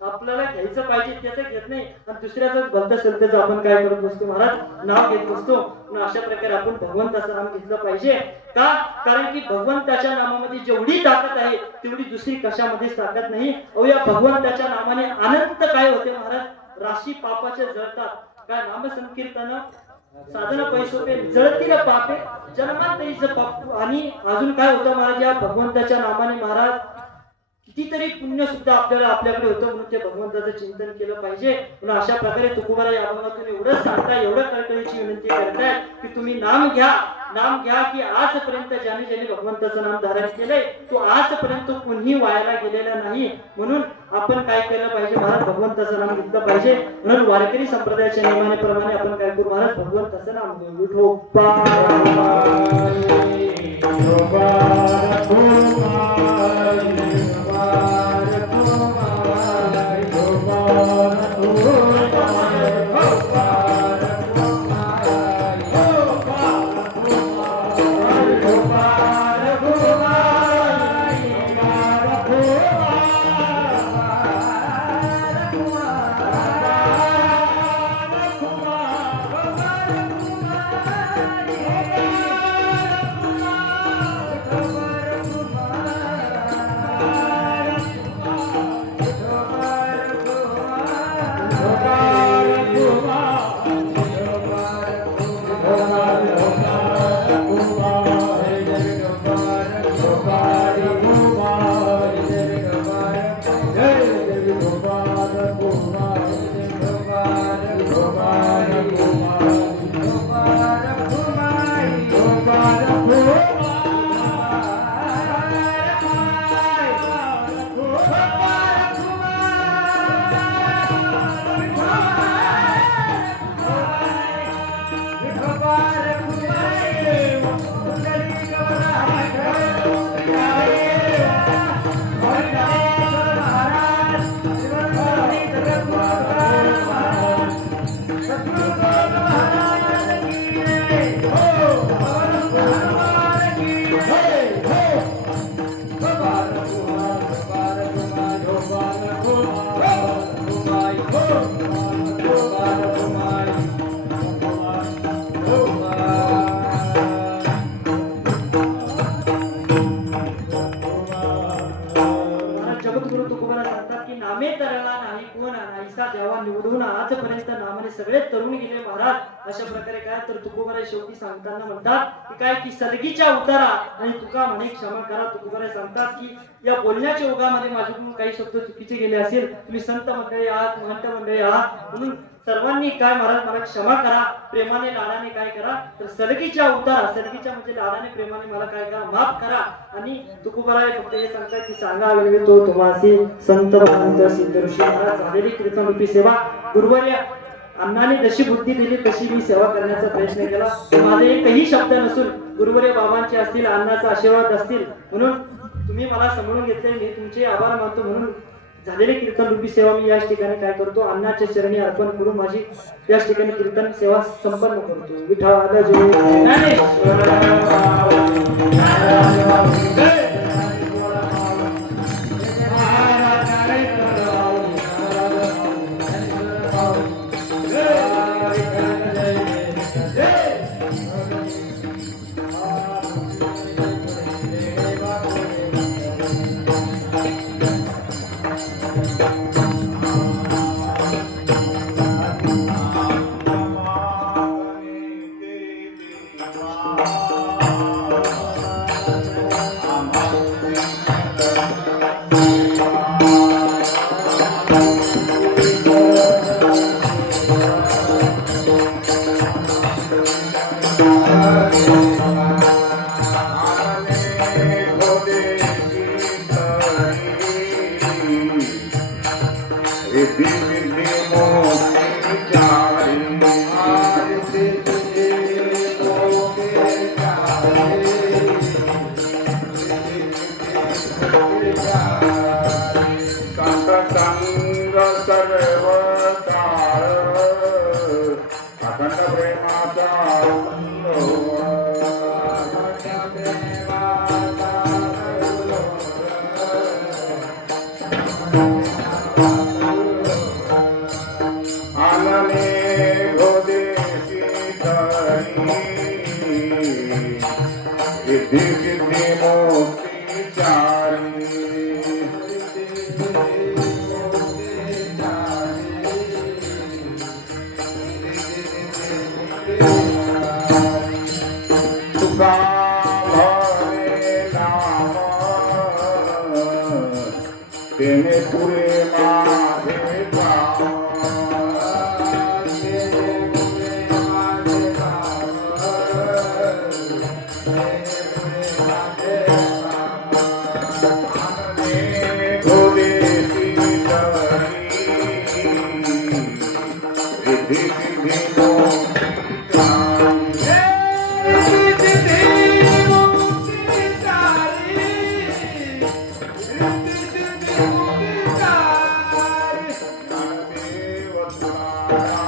आपल्याला घ्यायचं पाहिजे त्याचं घेत नाही, आणि दुसऱ्याच भलत असेल त्याचं आपण काय करत बसतो महाराज, नाव घेत बसतो. अशा प्रकारे आपण भगवंताचं नाव घेतलं पाहिजे. का? कारण की भगवंताच्या नामामध्ये जेवढी ताकद आहे तेवढी दुसरी कशामध्येच ताकद नाही. अहो या भगवंताच्या नामाने अनंत काय होते महाराज, राशी पापाचे जळतात. काय नाम संकीर्तन साधन पैसोते जळतील पापे जन्मात तरीच पाप. आणि अजून काय होतं महाराज, या भगवंताच्या नामाने महाराज कितीतरी पुण्य सुद्धा आपल्याकडे होतं, म्हणून ते भगवंताचं चिंतन केलं पाहिजे. म्हणून अशा प्रकारे तुकोबारा या भागातून एवढंच सांगताय, एवढं कळकळीची विनंती करताय की तुम्ही नाम घ्या की आजपर्यंत ज्याने भगवंताचं नाम धारण केलंय तो आजपर्यंत कोणी वायाला गेलेला नाही. म्हणून आपण काय केलं पाहिजे महाराज, भगवंताचं नाम घेतलं पाहिजे. म्हणून वारकरी संप्रदायाच्या नियमाप्रमाणे आपण काय करू महाराज, भगवंताचं नाम घेऊ. महाराज जगद्गुरु तुकोबाला सांगतात की नामे तरला नाही कोण नाहीसा देवा निवडून आजपर्यंत नामाने सगळे तरुण गेले महाराज. अशा प्रकारे काय तर तुकोबाला शेवटी सांगताना म्हणतात की काय की सलगीच्या उतारा आणि तुका म्हणे क्षमा करा. तुकोबाला सांगतात की या बोलण्याच्या ओघामध्ये माझ्याकडून काही शब्द चुकीचे गेले असेल, तुम्ही संत मंडळी आहात, महंत मंडळी आहात, म्हणून सर्वांनी काय महाराज मला क्षमा करा. प्रेमाने लाडाने काय करा तर सलगीच्या उतारा, सलगीच्या म्हणजे लाडाने प्रेमाने मला काय करा माफ करा. आणि तुकोबाला फक्त हे सांगतात की सांगा तो तुम्हासी संत महंत सिद्ध ऋषी महाराज झालेली कीर्तन रूपी सेवा गुरुवर्य अण्णाने जशी बुद्धी दिली तशी मी सेवा करण्याचा प्रयत्न केला. माझे एकही शब्द नसून गुरुवर्य बाबांचे असतील, अण्णाचा आशीर्वाद असतील, म्हणून तुम्ही मला समजून घेतले, मी तुमचे आभार मानतो. म्हणून झालेली कीर्तन रूपी सेवा मी याच ठिकाणी काय करतो अण्णाच्या चरणी अर्पण करून माझी याच ठिकाणी कीर्तन सेवा संपन्न करतो. विठ्ठल जय Bye.